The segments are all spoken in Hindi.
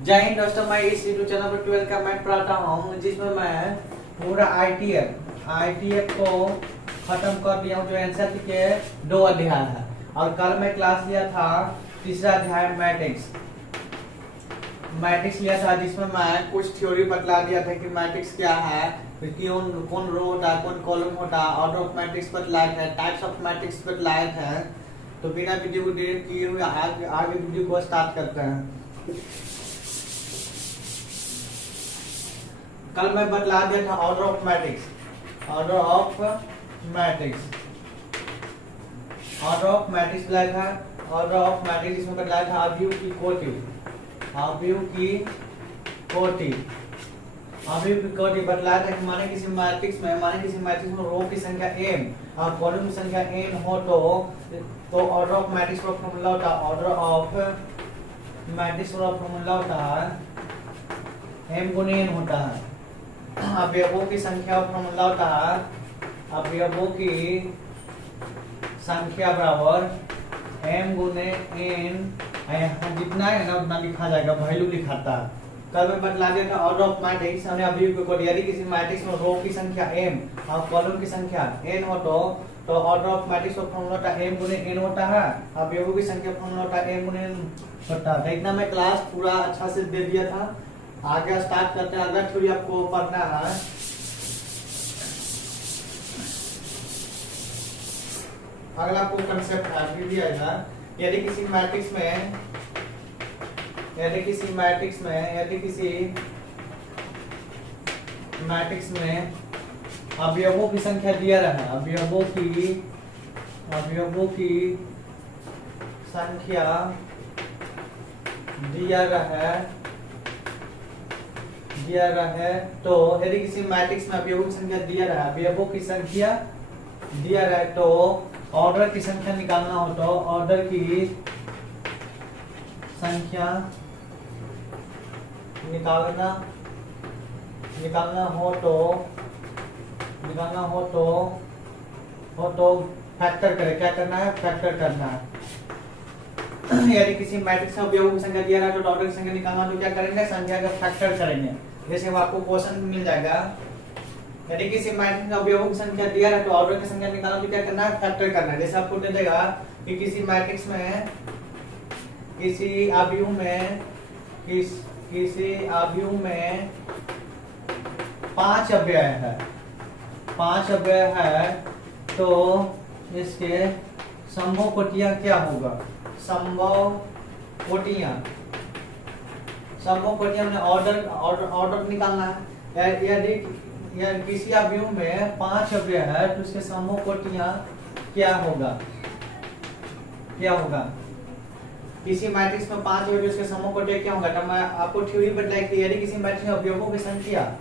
जय हिंद दोस्तों, मैं इस यूट्यूब चैनल पर 12 का मैथ पढ़ाता हूँ, जिसमें मैं पूरा आईटीएफ को खत्म कर दिया हूँ। जो एनसीईआरटी के 2 अध्याय है। और कल मैं क्लास लिया था तीसरा अध्याय मैट्रिक्स लिया था, जिसमें मैं कुछ थ्योरी बतला दिया था कि मैट्रिक्स क्या है, कौन रो होता है, कौन कॉलम होता है, ऑर्डर ऑफ मैट्रिक्स बतलाए थे, टाइप्स ऑफ मैट्रिक्स बतलाए थे। तो बिना वीडियो को डिलीट किए हुए आगे वीडियो को स्टार्ट करते हैं। कल मैं बतला दिया था ऑर्डर ऑफ मैट्रिक्स लाया था। ऑर्डर ऑफ मैट्रिक्स इसमें बतलाया था अवयव की कोटि बतलाया था कि माने किसी मैट्रिक्स में रो की संख्या m और कॉलम की संख्या n हो तो ऑर्डर ऑफ मैट्रिक्स का फॉर्मूला होता है m गुने n होता है। अवयवों की संख्या फॉर्मूला होता है अवयवों की संख्या बराबर m गुने n, जितना है ना उतना लिखा जाएगा, वैल्यू लिखाता है। कल मैं बतला दिया था ऑर्डर ऑफ मैट्रिक्स हमने अवयव की कोटि। यदि किसी मैट्रिक्स में रो की संख्या m और कॉलम की संख्या n हो तो ऑर्डर ऑफ मैट्रिक्स का फॉर्मूला होता है m गुने n होता है। अवयवों की संख्या फॉर्मूला होता है m गुने n होता है। इतना मैं क्लास पूरा अच्छा से दे दिया था। आगे स्टार्ट करते हैं। अगला थ्योरी आपको पढ़ना है। अगला आपको कंसेप्ट है। यदि किसी मैट्रिक्स में अवयवों की संख्या दिया रहा है, अवयवों की संख्या दिया रहा है तो यदि किसी मैट्रिक्स में अवयवों की संख्या दिया रहा है तो ऑर्डर की संख्या निकालना हो तो ऑर्डर की संख्या निकालना हो तो फैक्टर करें। क्या करना है? फैक्टर करना है। यदि किसी मैट्रिक्स में अवयवों की संख्या दिया रहा है तो ऑर्डर की संख्या निकालना तो क्या करेंगे? संख्या का फैक्टर करेंगे। जैसे आपको क्वेश्चन मिल जाएगा, यदि किसी मैट्रिक्स में अवयवों की संख्या दिया है तो ऑर्डर की संख्या निकालना तो क्या करना है? फैक्टर करना है। जैसे आपको दे देगा कि किसी मैट्रिक्स में किसी अवयव में 5 अवयव है तो इसके संभव कोटियां क्या होगा? संभव कोटियां में ऑर्डर निकालना है। यदि किसी अवयव में 5 अवयव है तो इसके संभव कोटियां क्या होगा? किसी मैट्रिक्स में 5 अवयव, इसके समूह कोटि क्या होगा? तो मैं आपको थ्योरी बताई कि यदि किसी मैट्रिक्स में अवयवों की संख्या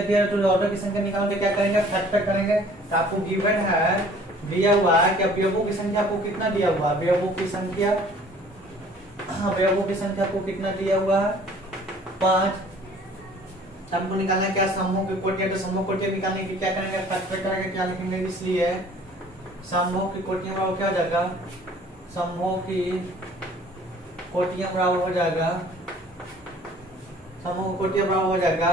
दिया है तो ऑर्डर की संख्या निकालने के क्या करेंगे? फैक्टर करेंगे। तो आपको गिवन है, दिया हुआ है कि अवयवों की संख्या आपको कितना दिया हुआ है? अवयवों की संख्या आपको कितना दिया हुआ है? 5। हमको निकालना क्या? समूह की कोटियां। तो समूह कोटियां निकालने की क्या करेंगे? फैक्टर करेंगे। क्या लिखेंगे? इसलिए समूह की कोटियां बराबर क्या हो जाएगा? समूह की कोटियां बराबर हो जाएगा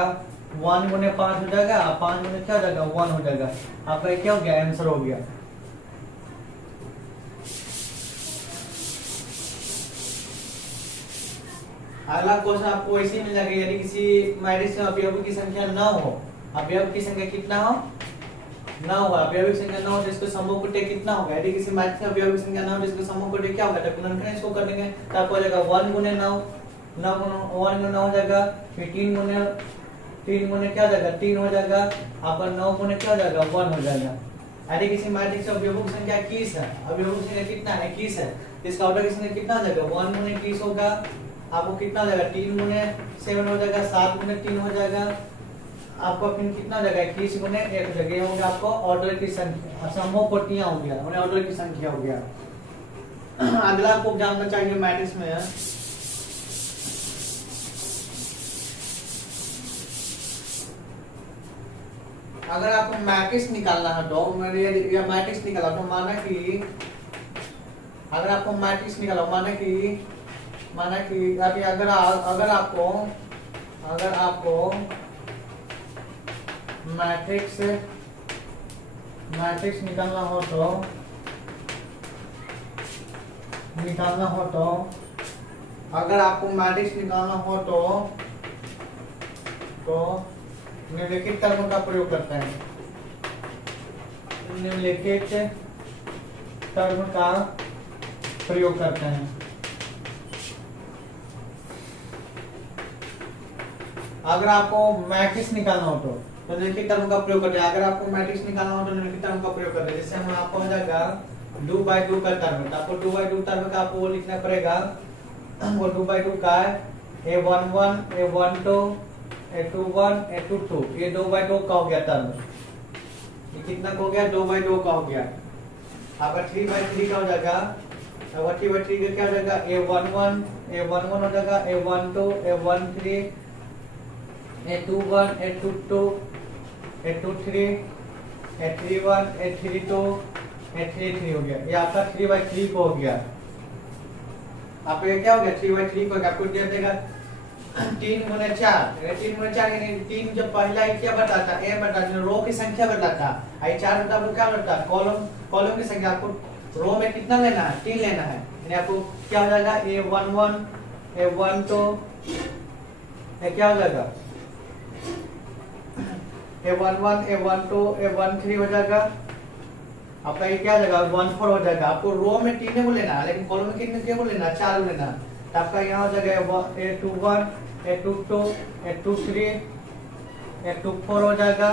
1 गुने 5 हो जाएगा। 5 गुने क्या हो जाएगा? 1 हो जाएगा। आपका क्या हो गया? आंसर हो गया। अगला क्वेश्चन आपको ऐसे मिल जाएगा। यदि किसी मैट्रिक्स में अवयवों की संख्या न हो, अवयव की संख्या कितना हो? न हो। अवयव की संख्या न हो तो इसका समूह कोटि कितना होगा? यदि किसी मैट्रिक्स में अवयव की संख्या न हो तो इसका समूह कोटि क्या होगा? तो गुणनखंड इसको कर देंगे तो आपको हो जाएगा 1 गुने 9 हो जाएगा। फिर 3 गुने क्या हो जाएगा? 3 हो जाएगा। आपका 9 गुने क्या हो जाएगा? 1 हो जाएगा। यदि किसी मैट्रिक्स में अवयवों की संख्या 21 है, अवयवों की संख्या कितना है? 21 है। इसका ऑर्डर की संख्या कितना हो जाएगा? 1 गुने 21 होगा। आपको कितना हो जाएगा? 3 गुने 7 हो जाएगा। 7 गुने 3 हो जाएगा। आपको फिर कितना हो जाएगा? 21 गुने 1 हो जाएगा। होगा आपको ऑर्डर की संख्या, समूह कोटियां हो गया, ऑर्डर की संख्या हो गया। अगला आपको जानना चाहिए मैट्रिक्स में अगर आपको मैट्रिक्स निकालना है तो मैट्रिक्स निकाला तो माना कि अगर आपको मैट्रिक्स निकाला माना कि माना कि अभी अगर आपको मैट्रिक्स निकालना हो तो अगर आपको मैट्रिक्स निकालना हो तो निम्नलिखित टर्म का प्रयोग करते हैं। निम्नलिखित टर्म का प्रयोग करते हैं। अगर आपको मैट्रिक्स निकालना हो तो निम्नलिखित टर्म का प्रयोग करते हैं। अगर आपको मैट्रिक्स निकालना हो तो निम्नलिखित टर्म का प्रयोग करते हैं। जैसे हम आपको हो जाएगा 2/2 का टर्म, तो आपको 2/2 टर्म का आपको वो लिखना पड़ेगा। वो 2/2 का a11 a12 a21 a22, ये 2/2 का हो गया टर्म। ये कितना हो गया? 2/2 का हो गया। आपका 3/3 का हो जाएगा। अब 3/3 का क्या हो जाएगा? a11 हो जाएगा, a12 a13 a21 a22 a23 a31 a32 a33 हो गया। ये आपका 3/3 को हो गया। आपको ये क्या हो गया? 3/3 को आपको क्या देगा? 3 गुने 4 यानी 3 जब पहला ही क्या बताता? ए बताता, रो की संख्या बताता। आई 4 बता वो क्या बताता? कॉलम की संख्या। आपको रो में कितना लेना है? 3 लेना है। यानी आपको क्या हो जाएगा? a11 a12 क्या हो जाएगा? a11 a12 a13 हो जाएगा। आपका ये क्या हो जाएगा? 14 हो जाएगा। आपको रो में 3 को लेना है, लेकिन कॉलम में कितने को लेना है? 4 को लेना है। तो आपका यहाँ हो जाएगा a21 a22 a23 a24 हो जाएगा।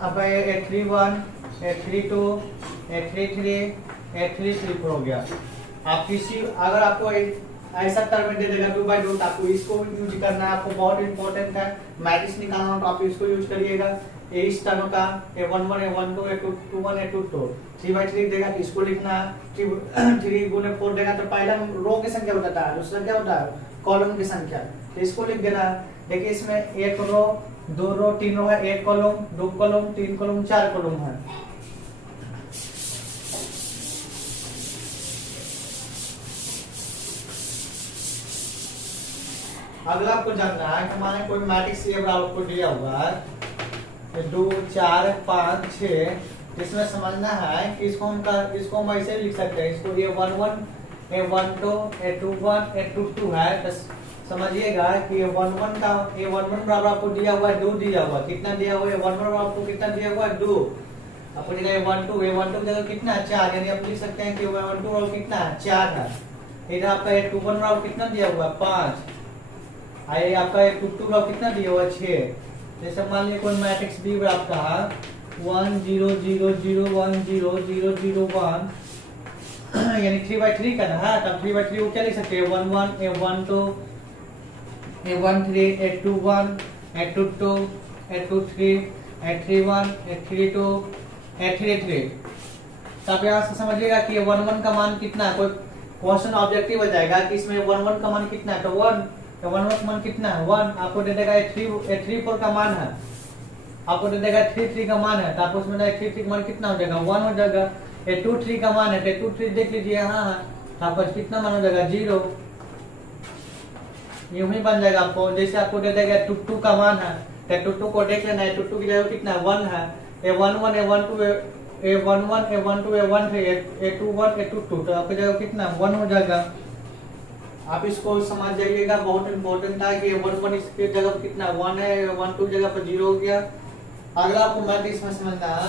आपका ये a31 a32 a33 a34 हो गया। आप अगर आपको ऐसा टर्म दे देगा 2/2, तो आपको इसको यूज करना है। आपको बहुत इंपॉर्टेंट है, मैट्रिक्स निकालना हो तो आप इसको यूज करिएगा। इस टर्म का a11 a12 a21 a22 3/3 देगा तो इसको लिखना है। 3 गुने 4 देगा तो पहला रो की संख्या बताता है, दूसरा क्या होता है? कॉलम की संख्या। तो इसको लिख देना है। देखिए इसमें 1 रो 2 रो 3 रो है, 1 कॉलम 2 कॉलम 3 कॉलम 4 कॉलम है। अगला आपको जानना है कि माने कोई मैट्रिक्स ये आपको दिया हुआ है 2 4 5 6, इसमें समझना है कि इसको हम ऐसे लिख सकते हैं। इसको a11 a12 a21 a22 है। तो समझिएगा कि a11 बराबर आपको दिया हुआ है 2 दिया हुआ। कितना दिया हुआ है? a11 बराबर आपको कितना दिया हुआ है? 2। आपको दिया a12 की जगह कितना है? 4। यानी आप लिख सकते हैं कि a12 बराबर कितना है? 4 है। इधर आपका a21 बराबर कितना दिया हुआ है? 5। आई आपका a22 बराबर कितना दिया हुआ है? 6। जैसे मान लीजिए कोई मैट्रिक्स B आपका 1 0 0 0 1 0 0 0 1 यानी 3/3 का ना। तब 3/3 को क्या लिख सकते हैं? a11 a12 a13 a21 a22 a23 a31 a32 a33। तो आप यहाँ से समझिएगा कि a11 का मान कितना है। कोई क्वेश्चन ऑब्जेक्टिव हो जाएगा कि इसमें a11 का मान कितना है, तो 1 a11 का मान कितना है? 1। आपको दे देगा a34 का मान है, आपको दे देगा 33 का मान है। तो आपको उसमें 33 का मान कितना हो जाएगा? 1 हो जाएगा। a23 का मान है, a23 देख लीजिए यहाँ है, तो आपका कितना मान हो जाएगा? 0। यूं ही बन जाएगा। आपको जैसे आपको दे देगा a22 का मान है, तो a22 को देख लेना है। a22 की जगह कितना 1 है। a11 a12 a13 a21 a22, तो आपकी जगह कितना 1 हो जाएगा। आप इसको समझ जाइएगा, बहुत इंपॉर्टेंट है कि a11 इसके जगह पर कितना 1 है, a12 जगह पर 0 हो गया। अगला आपको मैट्रिक्स में समझना है।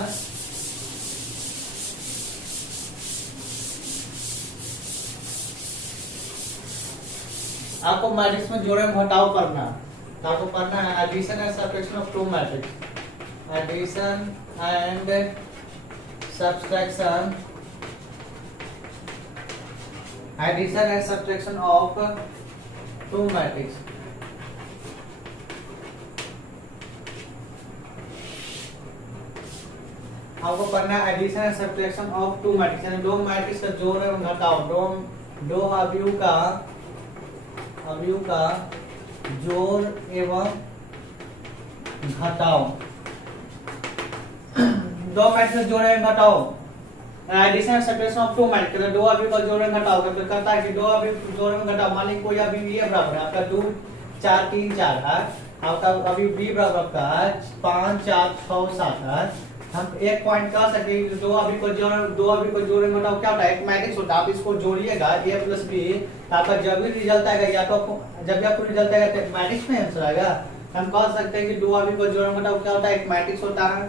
आपको मैट्रिक्स में जोड़े घटाव करना, तो आपको पढ़ना है addition and subtraction of two matrix. Addition and subtraction of two matrix. आपको पढ़ना है addition and subtraction of two matrix, यानी दो मैट्रिक्स का जोड़ एवं घटाव, दो अवयव का जोड़ एवं घटाव। दो मैट्रिक्स का जोड़ एवं घटाव addition and subtraction of two matrix, दो अवयव का जोड़ घटाव करते करता है कि दो अवयव जोड़ घटाव, मान लीजिए कोई अवयव ये बराबर है आपका 2 4 3 4 है, आपका अवयव बी बराबर आपका है 5 4 6 7 है। हम एक पॉइंट कह सकते हैं कि दो अवयव को जोड़ घटाव क्या होता है, एक मैट्रिक्स होता है। आप इसको जोड़िएगा a प्लस बी, आपका जब भी रिजल्ट आएगा या तो जब भी आपको रिजल्ट आएगा तो मैट्रिक्स में आंसर आएगा। हम कह सकते हैं कि दो अवयव को जोड़ घटाव क्या होता है, एक मैट्रिक्स होता है।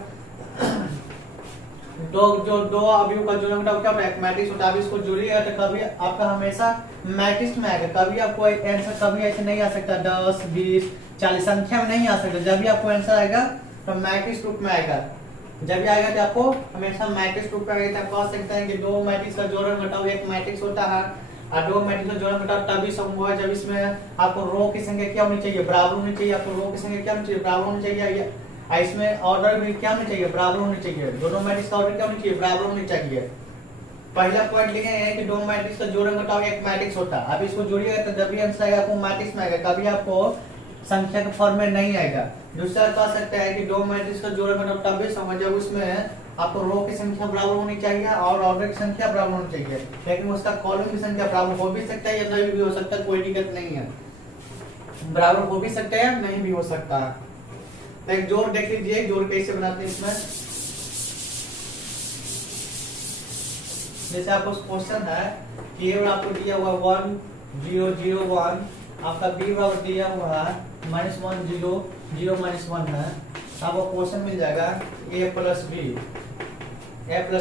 दो अवयव का जोड़ घटाव क्या होता है, एक मैट्रिक्स होता है। आप इसको जोड़िएगा तो कभी आपका हमेशा मैट्रिक्स में आएगा, कभी आपको आंसर कभी ऐसे नहीं आ सकता 10 20 40 संख्या में नहीं आ सकता। जब भी आपको आंसर आएगा तो मैट्रिक्स रूप में आएगा, जब भी आएगा तो आपको हमेशा मैट्रिक्स रूप में आएगा। आप कह सकते हैं कि दो मैट्रिक्स का जोड़ घटाव एक मैट्रिक्स होता है, और दो मैट्रिक्स का जोड़ घटाव तभी संभव है जब इसमें आपको रो की संख्या क्या होनी चाहिए, बराबर होनी चाहिए। आपको रो की संख्या क्या होनी चाहिए, बराबर होनी चाहिए। इसमें ऑर्डर भी क्या होनी चाहिए, बराबर होनी चाहिए। दोनों मैट्रिक्स का ऑर्डर क्या होनी चाहिए, बराबर होनी चाहिए। पहला पॉइंट लिखे हैं कि दो मैट्रिक्स का जोड़ घटाव एक मैट्रिक्स होता है। आप इसको जोड़िएगा तो जब भी आंसर आएगा आपको मैट्रिक्स में आएगा, कभी आपको संख्या के फॉर्म में नहीं आएगा। दूसरा कह सकते हैं कि दो मैट्रिक्स का जोड़ घटाव तब भी समझ जब उसमें आपको रो की संख्या बराबर होनी चाहिए और ऑर्डर की संख्या बराबर होनी चाहिए, लेकिन उसका कॉलम की संख्या बराबर हो भी सकता है या नहीं भी हो सकता, कोई दिक्कत नहीं है। बराबर हो भी सकता है या नहीं भी हो सकता। तो एक जोड़ देख लीजिए, जोड़ कैसे बनाते हैं इसमें। जैसे आपको क्वेश्चन है कि a आपको दिया हुआ 1 0 0 1, आपका b बराबर दिया हुआ है -1 0 0 -1 है। आपको क्वेश्चन मिल जाएगा a प्लस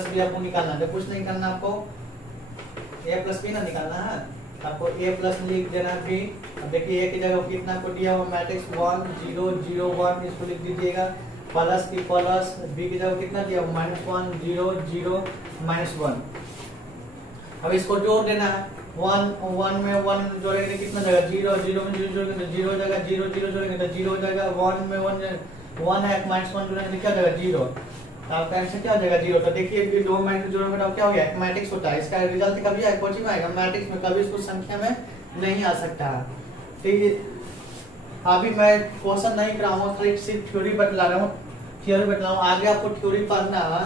बी आपको निकालना है, कुछ नहीं करना, आपको a प्लस बी ना निकालना है, आपको a प्लस लिख देना b। अब देखिए a की जगह कितना को दिया हुआ मैट्रिक्स 1 0 0 1, इसको लिख दीजिएगा। प्लस की प्लस, b की जगह कितना दिया हुआ -1 0 0 -1। अब इसको जोड़ देना है, 1 में 1 जोड़ेंगे कितना जगह 0 0 में 0 जोड़ेंगे तो 0 जगह 0 0 जोड़ेंगे तो 0 जगह 1 में 1 है -1 जोड़ेंगे क्या जगह 0, आपका आंसर क्या हो जाएगा 0। तो देखिए कि दो मैट्रिक्स जोड़ने का क्या हो गया, मैट्रिक्स होता है। इसका रिजल्ट कभी आएगा, कोचिंग में आएगा मैट्रिक्स में, कभी इसको संख्या में नहीं आ सकता। ठीक है, अभी मैं क्वेश्चन नहीं कराऊंगा, सिर्फ थ्योरी बतला रहा हूँ, थ्योरी बतला हूँ। आगे आपको थ्योरी पढ़ना है,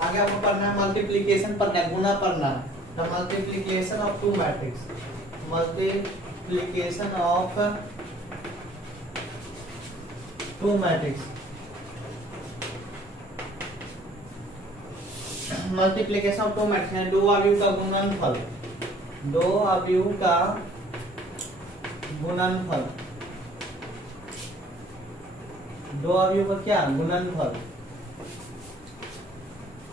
आगे आपको पढ़ना है मल्टीप्लिकेशन पढ़ना है, गुना पढ़ना है। तो multiplication of two matrix, multiplication of two matrix, multiplication of two matrix है दो अवयव का गुणनफल, दो अवयव का गुणनफल, दो अवयव का क्या गुणनफल।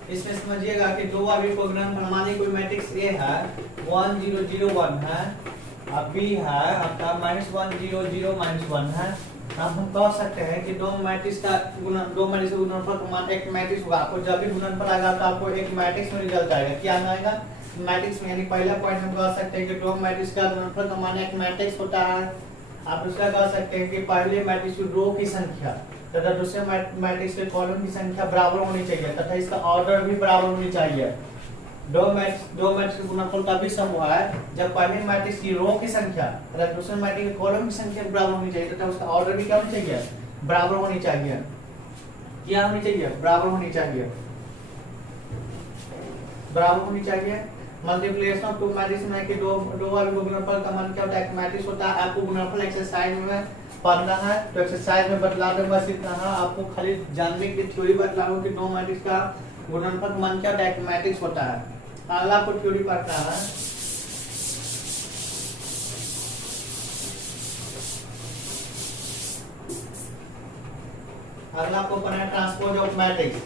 इसमें समझिएगा कि दो अवयव को गुणनफल, मानिए कोई मैट्रिक्स A है 1 0 0 1 है, अब B है आपका -1 0 0 -1 है। अब हम कह सकते हैं कि दो मैट्रिक्स का गुणनफल का मान एक मैट्रिक्स होगा। आपको जब भी गुणनफल आएगा तो आपको एक मैट्रिक्स में रिजल्ट आएगा, क्या आएगा मैट्रिक्स में। यानी पहला पॉइंट हम कह सकते हैं कि दो मैट्रिक्स का गुणनफल का मान एक मैट्रिक्स होता है। आप उसका कह सकते हैं कि पहले मैट्रिक्स की रो की संख्या तथा दूसरे मैट्रिक्स के कॉलम की संख्या बराबर होनी चाहिए तथा इसका ऑर्डर भी बराबर होनी चाहिए। दो मैट्रिक्स का गुणनफल तभी संभव है जब पहले मैट्रिक्स की रो की संख्या तथा दूसरे मैट्रिक्स के कॉलम की संख्या बराबर होनी चाहिए तथा उसका ऑर्डर भी क्या होनी चाहिए, बराबर होनी चाहिए। क्या होनी चाहिए, बराबर होनी चाहिए, बराबर होनी चाहिए। मल्टीप्लिकेशन ऑफ टू मैट्रिक्स में कि दो अवयव गुणनफल का मान क्या होता है, एक मैट्रिक्स होता है। आपको गुणनफल एक्सरसाइज में पढ़ना है तो एक्सरसाइज में बतला दूंगा, बस इतना है। आपको खाली जानने की थ्योरी बतला रहा हूँ कि दो मैट्रिक्स का गुणनफल का मान क्या होता है, एक मैट्रिक्स होता है। अगला आपको थ्योरी पढ़ना है, अगला आपको पढ़ना है transpose of matrix,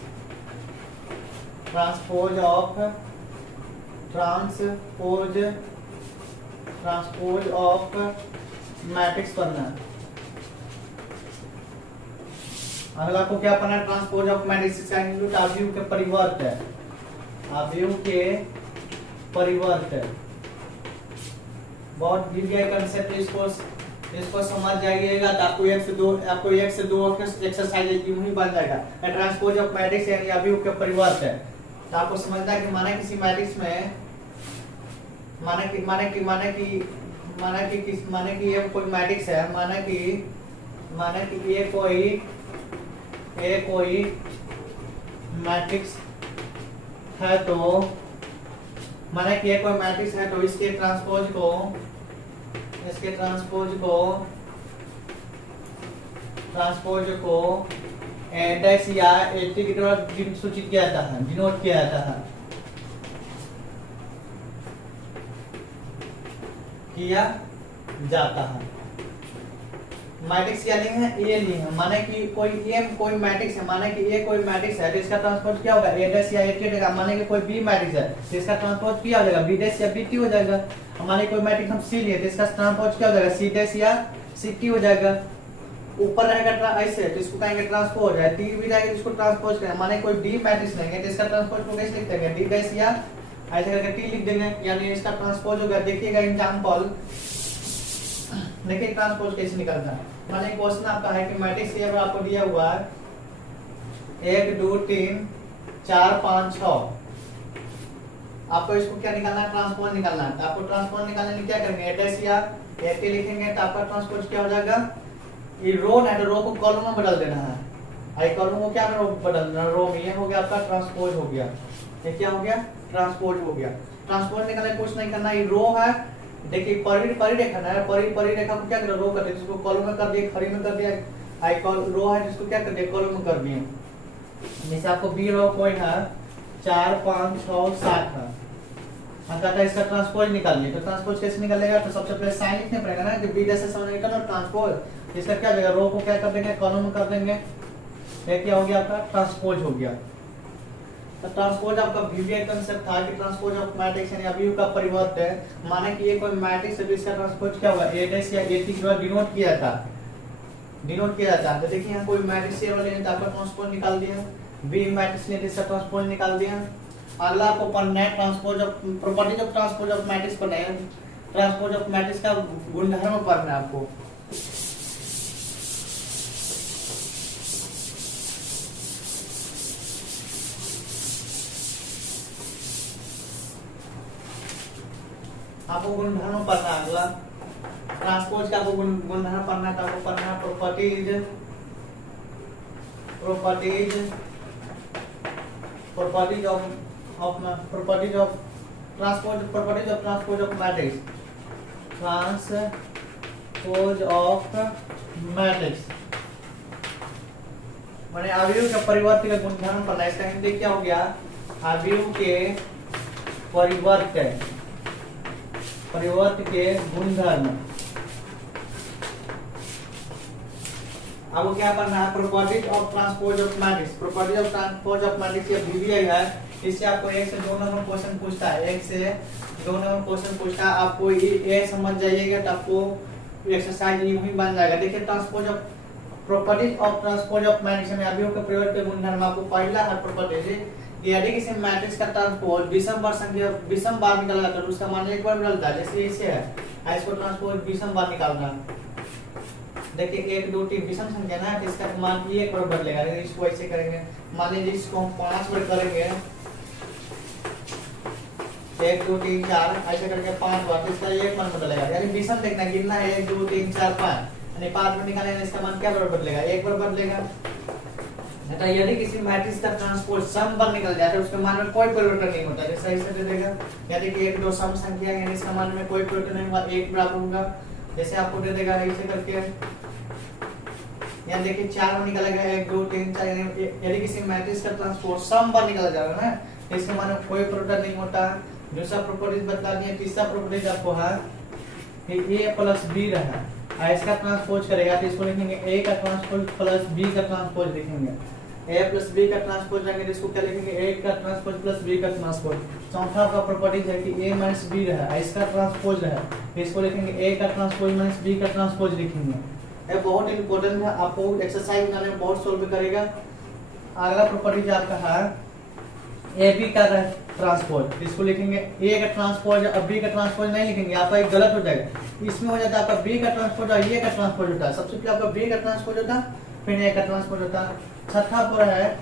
transpose of matrix पढ़ना है। अगला आपको क्या पढ़ना है, ट्रांसपोज ऑफ मैट्रिक्स का यूनिट अवयव के परिवर्त है, अवयव के परिवर्त है। बहुत गिर गया कंसेप्ट, इसको समझ जाइएगा तो आपको एक से दो एक्सरसाइज यूं ही बन जाएगा। ट्रांसपोज ऑफ मैट्रिक्स यानी अवयव के परिवर्त है। तो आपको समझना है कि माना किसी मैट्रिक्स में माना कि ये कोई मैट्रिक्स है, माना कि माने कि ये कोई मैट्रिक्स है तो माने कि ये कोई मैट्रिक्स है तो इसके ट्रांसपोज को डैश या एटी के द्वारा सूचित किया जाता है, डिनोट किया जाता है, मैट्रिक्स क्या लिए हैं, ए लिए हैं। माने कि कोई मैट्रिक्स है, माने कि ये कोई मैट्रिक्स है तो इसका ट्रांसपोज क्या होगा, ए डैश या एटी हो जाएगा। माने कि कोई बी मैट्रिक्स है तो इसका ट्रांसपोज क्या हो जाएगा, बी डैश या बी टी हो जाएगा। माने कोई मैट्रिक्स हम सी लिए तो इसका ट्रांसपोज क्या हो जाएगा, सी डैश या सी टी हो जाएगा। ऊपर रहेगा ऐसे तो इसको कहेंगे ट्रांसपोज है, टी भी रहेगा इसको ट्रांसपोज करेंगे। माने कोई डी मैट्रिक्स लेंगे तो इसका ट्रांसपोज को कैसे लिख देंगे, डी डैश या ऐसे करके टी लिख देंगे, यानी इसका ट्रांसपोज होगा। देखिएगा एग्जांपल, देखिए ट्रांसपोज कैसे निकलता है। माने क्वेश्चन आपका है कि मैट्रिक्स ये आपको दिया हुआ है 1 2 3 4 5 6, आपको इसको क्या निकालना है, ट्रांसपोज निकालना है। तो आपको ट्रांसपोज निकालने में क्या करेंगे, ए डैश या ए टी लिखेंगे तो आपका ट्रांसपोज क्या हो जाएगा, ये रो है तो रो को कॉलम में बदल देना है, आई कॉलम को क्या बदल देना, रो में। ये हो गया आपका ट्रांसपोज हो गया, ये क्या हो गया, ट्रांसपोज हो गया। ट्रांसपोज निकालने कुछ नहीं करना, ये रो है, देखिए परिरेखा है, परिरेखा को क्या कर रो कर दिया, जिसको कॉलम में कर दिया, खड़ी में कर दिया, आई कॉल रो है जिसको क्या कर दिया, कॉलम में कर दिया। जैसे आपको बी रो कोई है 4 5 6 7 है, कहता इसका ट्रांसपोज निकालिए। तो ट्रांसपोज कैसे निकालेगा, तो सबसे पहले साइन लिखने पड़ेगा ना, कि बी डैश से समझेगा ना ट्रांसपोज, इसका क्या देगा, रो को क्या कर देंगे, कॉलम में कर देंगे। ये क्या हो गया आपका, ट्रांसपोज हो गया। तो ट्रांसपोज आपका वीवीआई कांसेप्ट था कि ट्रांसपोज ऑफ मैट्रिक्स यानी अवयव का परिवर्त है। माने कि ये कोई मैट्रिक्स है तो इसका ट्रांसपोज क्या होगा, ए डैश या ए टी के द्वारा डिनोट किया जाता है। तो देखिए यहाँ कोई मैट्रिक्स ये वाले तो आपका ट्रांसपोज निकाल दिया, बी मैट्रिक्स ने इसका ट्रांसपोज निकाल दिया। अगला आपको पढ़ना है transpose of properties of transpose of matrix पढ़ना है। ट्रांसपोज ऑफ मैट्रिक्स का गुणधर्म पढ़ना है आपको। आपको गुणधर्म पढ़ना है। अगला ट्रांसपोज का आपको गुणधर्म पढ़ना है, तो आपको पढ़ना है properties of transpose of matrix, माने अवयव के परिवर्त का गुणधर्म पढ़ना है। इसका हिंदी क्या हो गया, अवयव के परिवर्त के गुणधर्म। आपको क्या पढ़ना है, properties of transpose of matrix. Properties of transpose of matrix ये वीवीआई है, इससे आपको 1 से 2 नंबर क्वेश्चन पूछता है, 1 से 2 नंबर क्वेश्चन पूछता है। आपको ये समझ जाइएगा तो आपको एक्सरसाइज यूं ही बन जाएगा। देखिए transpose of properties of transpose of matrix में अवयव के परिवर्त के गुणधर्म। आपको पहला है प्रॉपर्टीज, यदि किसी मैट्रिक्स का ट्रांसपोज विषम बार निकाला जाता है तो उसका मान एक बार बदलता है। जैसे इसे है, इसको ट्रांसपोज विषम बार निकालना। देखिए 1 2 3 विषम संख्या ना, तो इसका मान एक बार बदलेगा। लेकिन इसको ऐसे करेंगे, मान लीजिए इसको हम 5 बार करेंगे, 1 2 3 4 ऐसे करके 5 बार, तो इसका एक मान बदलेगा। यानी विषम देखना, गिनना है 1 2 3 4 5, यानी 5 बार निकालेंगे, इसका मान क्या बार बदलेगा, एक बार बदलेगा। यदि किसी मैट्रिक्स का ट्रांसपोज सम बार निकल जाता है उसके मान में कोई परिवर्तन नहीं होता, जैसे इसे दे देगा। यदि कि 1 2 सम संख्या है, यानी इसका मान में कोई परिवर्तन नहीं होगा, एक बराबर होगा। जैसे आपको दे देगा ऐसे करके, यहाँ देखिए 4 बार निकलेगा, 1 2 3 4। यदि किसी मैट्रिक्स का ट्रांसपोज सम बार निकला जा रहा है ना, इसके मान में कोई परिवर्तन नहीं होता। दूसरा प्रॉपर्टीज बता दिए। तीसरा प्रॉपर्टीज आपको है कि a प्लस b रहा, इसका ट्रांसपोज करेगा तो इसको लिखेंगे a का ट्रांसपोज प्लस b का ट्रांसपोज लिखेंगे। a प्लस b का ट्रांसपोज रहेंगे तो इसको क्या लिखेंगे, a का ट्रांसपोज प्लस b का ट्रांसपोज। चौथा का प्रॉपर्टीज है कि a माइनस b रहा, इसका ट्रांसपोज है तो इसको लिखेंगे a का ट्रांसपोज माइनस b का ट्रांसपोज लिखेंगे। ये बहुत इंपॉर्टेंट है, आपको एक्सरसाइज बनाने में बहुत सॉल्व करेगा। अगला प्रॉपर्टीज आपका है ए बी का ट्रांसपोज, इसको लिखेंगे ए का ट्रांसपोज, अब बी का ट्रांसपोज नहीं लिखेंगे, आपका एक गलत हो जाएगा। इसमें हो जाता है आपका बी का ट्रांसपोज और ए का ट्रांसपोज होता है। सबसे पहले आपका बी का ट्रांसपोज होता है, फिर ए का ट्रांसपोज होता है। छठा पर है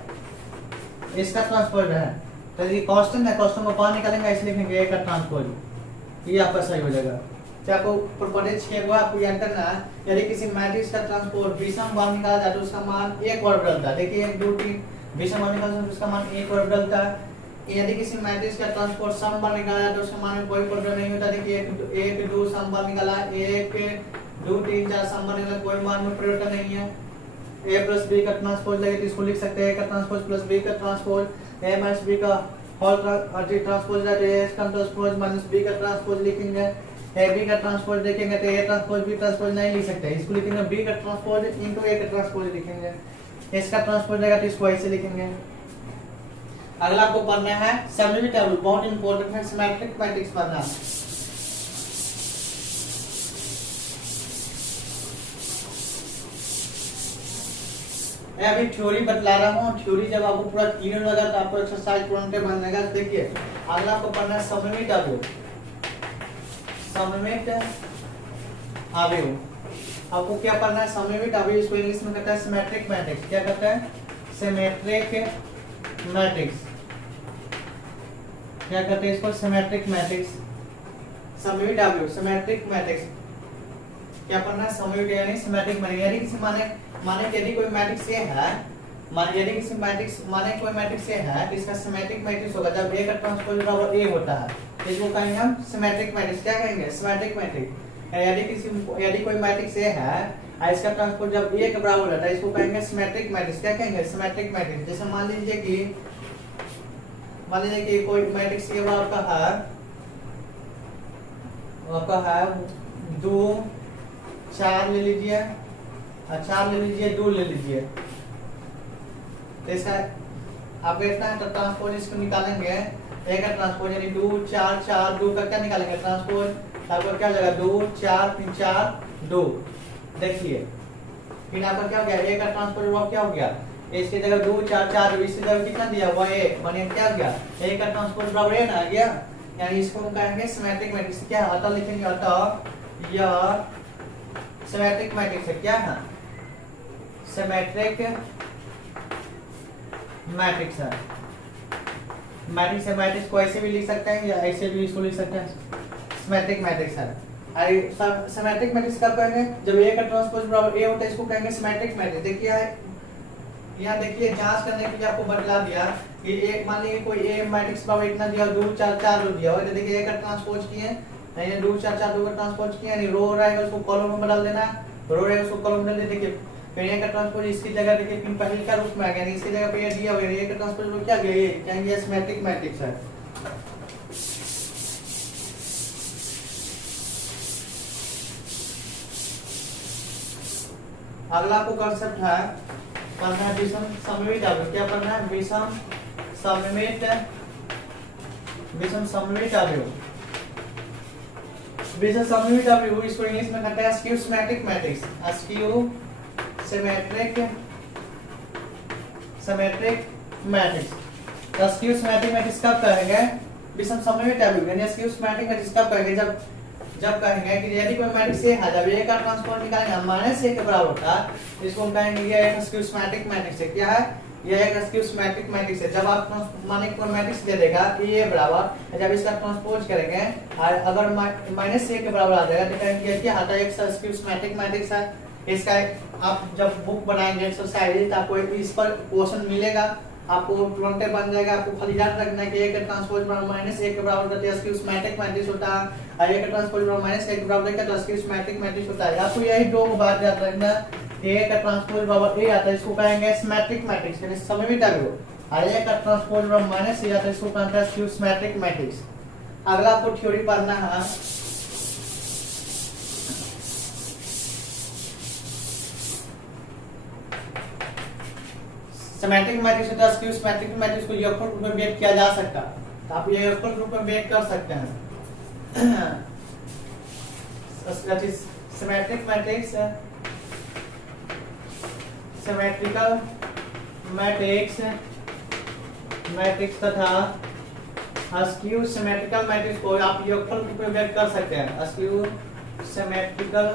इसका ट्रांसपोज है, तो ये कांस्टेंट है, कांस्टेंट को बाहर निकालेंगे, इसलिए लिखेंगे ए का ट्रांसपोज, ये आपका सही हो जाएगा। तो आपको प्रॉपर्टी 6 को आपको याद करना है। यदि किसी मैट्रिक्स का ट्रांसपोज विषम मान निकाला जाए तो उसका मान 1 ऑर्बिटल था। देखिए 1 2 3 विषम मान निकाला तो उसका मान 1 ऑर्बिटल था। यदि किसी मैट्रिक्स का ट्रांसपोज सम मान निकाला जाए तो उसका मान में कोई प्रॉब्लम नहीं होता। देखिए 1 2 सम मान निकाला, 1 2 3 4 सम मान निकाला, कोई मान में परिवर्तन नहीं है। a प्लस बी का ट्रांसपोज लगे तो इसको लिख सकते हैं a का ट्रांसपोज प्लस b का ट्रांसपोज, a माइनस b का होल ट्रांसपोज है तो a का ट्रांसपोज माइनस b का ट्रांसपोज लिखेंगे। a b का ट्रांसपोज देखेंगे तो a ट्रांसपोज b ट्रांसपोज नहीं लिख सकते, इसको लिखेंगे b का ट्रांसपोज इनटू a का ट्रांसपोज लिखेंगे। इसका ट्रांसपोज रहेगा तो इसको ऐसे लिखेंगे। अगला आपको पढ़ना है सैमरी टेबल, बहुत इंपॉर्टेंट है, सिमेट्रिक मैट्रिक्स पढ़ना। मैं अभी थ्योरी बतला रहा हूँ, थ्योरी जब आपको पूरा क्लियर होगा तो आपको एक्सरसाइज तुरंत बन जाएगा। देखिए अगला आपको पढ़ना है सममित अवयव, सममित अवयव। आपको क्या पढ़ना है? सममित अवयव, इसको इंग्लिश में कहता है सिमेट्रिक मैट्रिक्स। क्या कहता है? Symmetric matrix. क्या कहते हैं इसको? Symmetric matrix. सममित अवयव, सिमेट्रिक मैट्रिक्स। क्या पढ़ना है? सममित यानी सिमेट्रिक मैट्रिक्स। यानी किसी माने यदि कोई मैट्रिक्स ए है, यदि किसी मैट्रिक्स माने कोई मैट्रिक्स ए है तो इसका सिमेट्रिक मैट्रिक्स होगा जब ए का ट्रांसपोज बराबर ए होता है, इसको कहेंगे हम सिमेट्रिक मैट्रिक्स। क्या कहेंगे? Symmetric matrix. यदि कोई मैट्रिक्स ए है और इसका ट्रांसपोज जब ए के बराबर होता है, इसको कहेंगे सिमेट्रिक मैट्रिक्स। क्या कहेंगे? Symmetric matrix. जैसे मान लीजिए कि कोई मैट्रिक्स ए आपका है 2 4 ले लीजिए, 4 ले लीजिए, 2 ले लीजिए। तो इसका आप इतना है तो ट्रांसपोज इसको निकालेंगे, ए का ट्रांसपोज यानी 2 4 4 2 का क्या निकालेंगे? ट्रांसपोज। आपको क्या हो जाएगा? 2 4 3 4 2। देखिए फिर आपका क्या हो गया? ए का ट्रांसपोज क्या हो गया? इसकी जगह 2 4 4 2, इसकी जगह कितना दिया हुआ? ए माने क्या हो गया? ए का ट्रांसपोज बराबर ए ना आ गया, यानी इसको हम कहेंगे सिमेट्रिक मैट्रिक्स। क्या अतः लिखेंगे? अतः यह सिमेट्रिक मैट्रिक्स है। क्या है? सिमेट्रिक मैट्रिक्स है। मैट्रिक्स को ऐसे भी लिख सकते हैं या ऐसे भी इसको लिख सकते हैं, सिमेट्रिक मैट्रिक्स है। सिमेट्रिक मैट्रिक्स कब कहेंगे? जब ए का ट्रांसपोज बराबर ए होता है, इसको कहेंगे सिमेट्रिक मैट्रिक्स। देखिए यहाँ देखिए जांच करने के लिए आपको बतला दिया कि एक मान लीजिए कोई ए मैट्रिक्स बराबर इतना दिया, 2 4 4 2 दिया, तो देखिए ए का ट्रांसपोज किए, नहीं 2 4 4 2 का ट्रांसपोज किया, यानी रो रहेगा उसको कॉलम में बदल देना, रो रहेगा उसको कॉलम में बदल देना। देखिए फिर ए का ट्रांसपोज इसकी जगह देखिए पिन पहले का रूप में आ गया, इसकी जगह पे ये दिया हुआ है, ए का ट्रांसपोज क्या गया? ये कहेंगे सिमेट्रिक मैट्रिक्स है। अगला आपको कांसेप्ट है पढ़ना है विषम सममित अवयव। क्या पढ़ना है? विषम सममित अवयव। विषम सममित अवयव इसको इंग्लिश में कहते हैं skew symmetric matrix. Skew symmetric matrix. Skew symmetric matrix कब कहेंगे? विषम सममित अवयव यानी स्क्यू सिमेट्रिक मैट्रिक्स कब कहेंगे? जब कहेंगे कि यदि कोई मैट्रिक्स ए है, जब ए का ट्रांसपोज निकालेंगे माइनस ए के बराबर होता है, इसको हम कहेंगे ये एक स्क्यू सिमेट्रिक मैट्रिक्स है। क्या है? ये एक स्क्यू सिमेट्रिक मैट्रिक्स है। जब आप माने कोई मैट्रिक्स दे देगा ए बराबर, जब इसका ट्रांसपोज करेंगे और अगर माइनस ए के बराबर आ जाएगा तो कहेंगे क्या आता है? एक स्क्यू सिमेट्रिक मैट्रिक्स है। इसका आप जब बुक बनाएंगे एक्सरसाइज तो आपको इस पर क्वेश्चन मिलेगा, आपको तुरंत बन जाएगा। आपको खाली याद रखना है कि ए का ट्रांसपोज माइनस ए के बराबर होता है, स्क्यू सिमेट्रिक मैट्रिक्स होता है, और ए का ट्रांसपोज माइनस ए के बराबर होता है, स्क्यू सिमेट्रिक मैट्रिक्स होता है। आपको यही दो बात याद रखना, ए का ट्रांसपोज बराबर ए आता है, इसको कहेंगे सिमेट्रिक मैट्रिक्स यानी सममित अवयव, और ए का ट्रांसपोज बराबर माइनस ए आता है, इसको कहते हैं स्क्यू सिमेट्रिक मैट्रिक्स। अगला आपको थ्योरी पढ़ना है सिमेट्रिक मैट्रिक्स होता है, स्क्यू सिमेट्रिक मैट्रिक्स को योगफल रूप में व्यक्त किया जा सकता है, तो आप ये योगफल रूप में व्यक्त कर सकते हैं। सिमेट्रिक मैट्रिक्स, सिमेट्रिकल मैट्रिक्स तथा स्क्यू सिमेट्रिकल मैट्रिक्स को आप योगफल रूप में व्यक्त कर सकते हैं। स्क्यू सिमेट्रिकल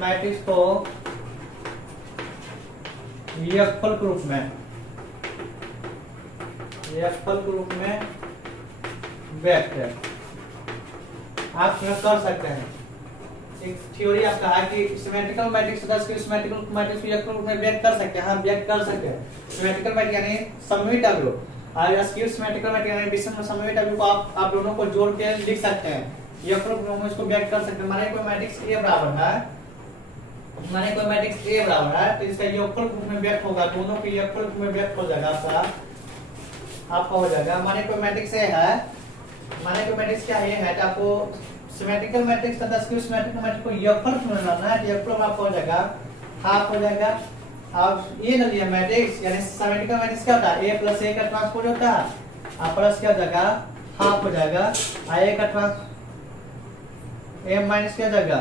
मैट्रिक्स को योगफल के रूप में व्यक्त आप कर सकते हैं। एक थ्योरी आपका है कि सिमेट्रिकल मैट्रिक्स तथा इसके सिमेट्रिकल मैट्रिक्स को इलेक्ट्रॉन रूप में व्यक्त कर सकते हैं। हाँ, व्यक्त कर सकते हैं। सिमेट्रिकल मैट्रिक्स यानी सममित अवयव और स्क्यू सिमेट्रिकल मैट्रिक्स यानी विषम सममित अवयव को आप दोनों को जोड़ के लिख सकते हैं। इलेक्ट्रॉन रूप में इसको व्यक्त कर सकते हैं। माने कोई मैट्रिक्स A बराबर है, माने कोई मैट्रिक्स A बराबर है तो इसका योगफल रूप में व्यक्त होगा, दोनों के योगफल रूप में व्यक्त हो जाएगा आपका हो जाएगा। माने कोई मैट्रिक्स A है, माने कोई मैट्रिक्स क्या A है तो आपको सिमेट्रिकल मैट्रिक्स तथा स्क्यू सिमेट्रिकल मैट्रिक्स को योगफल में बनाना है। योगफल आपका हो जाएगा हाफ हो जाएगा। अब ये ना लिया मैट्रिक्स यानी सिमेट्रिकल मैट्रिक्स क्या होता है, A प्लस A का ट्रांसपोज होता है और प्लस क्या हो जाएगा हाफ हो जाएगा, A का ट्रांस A माइनस क्या हो जाएगा,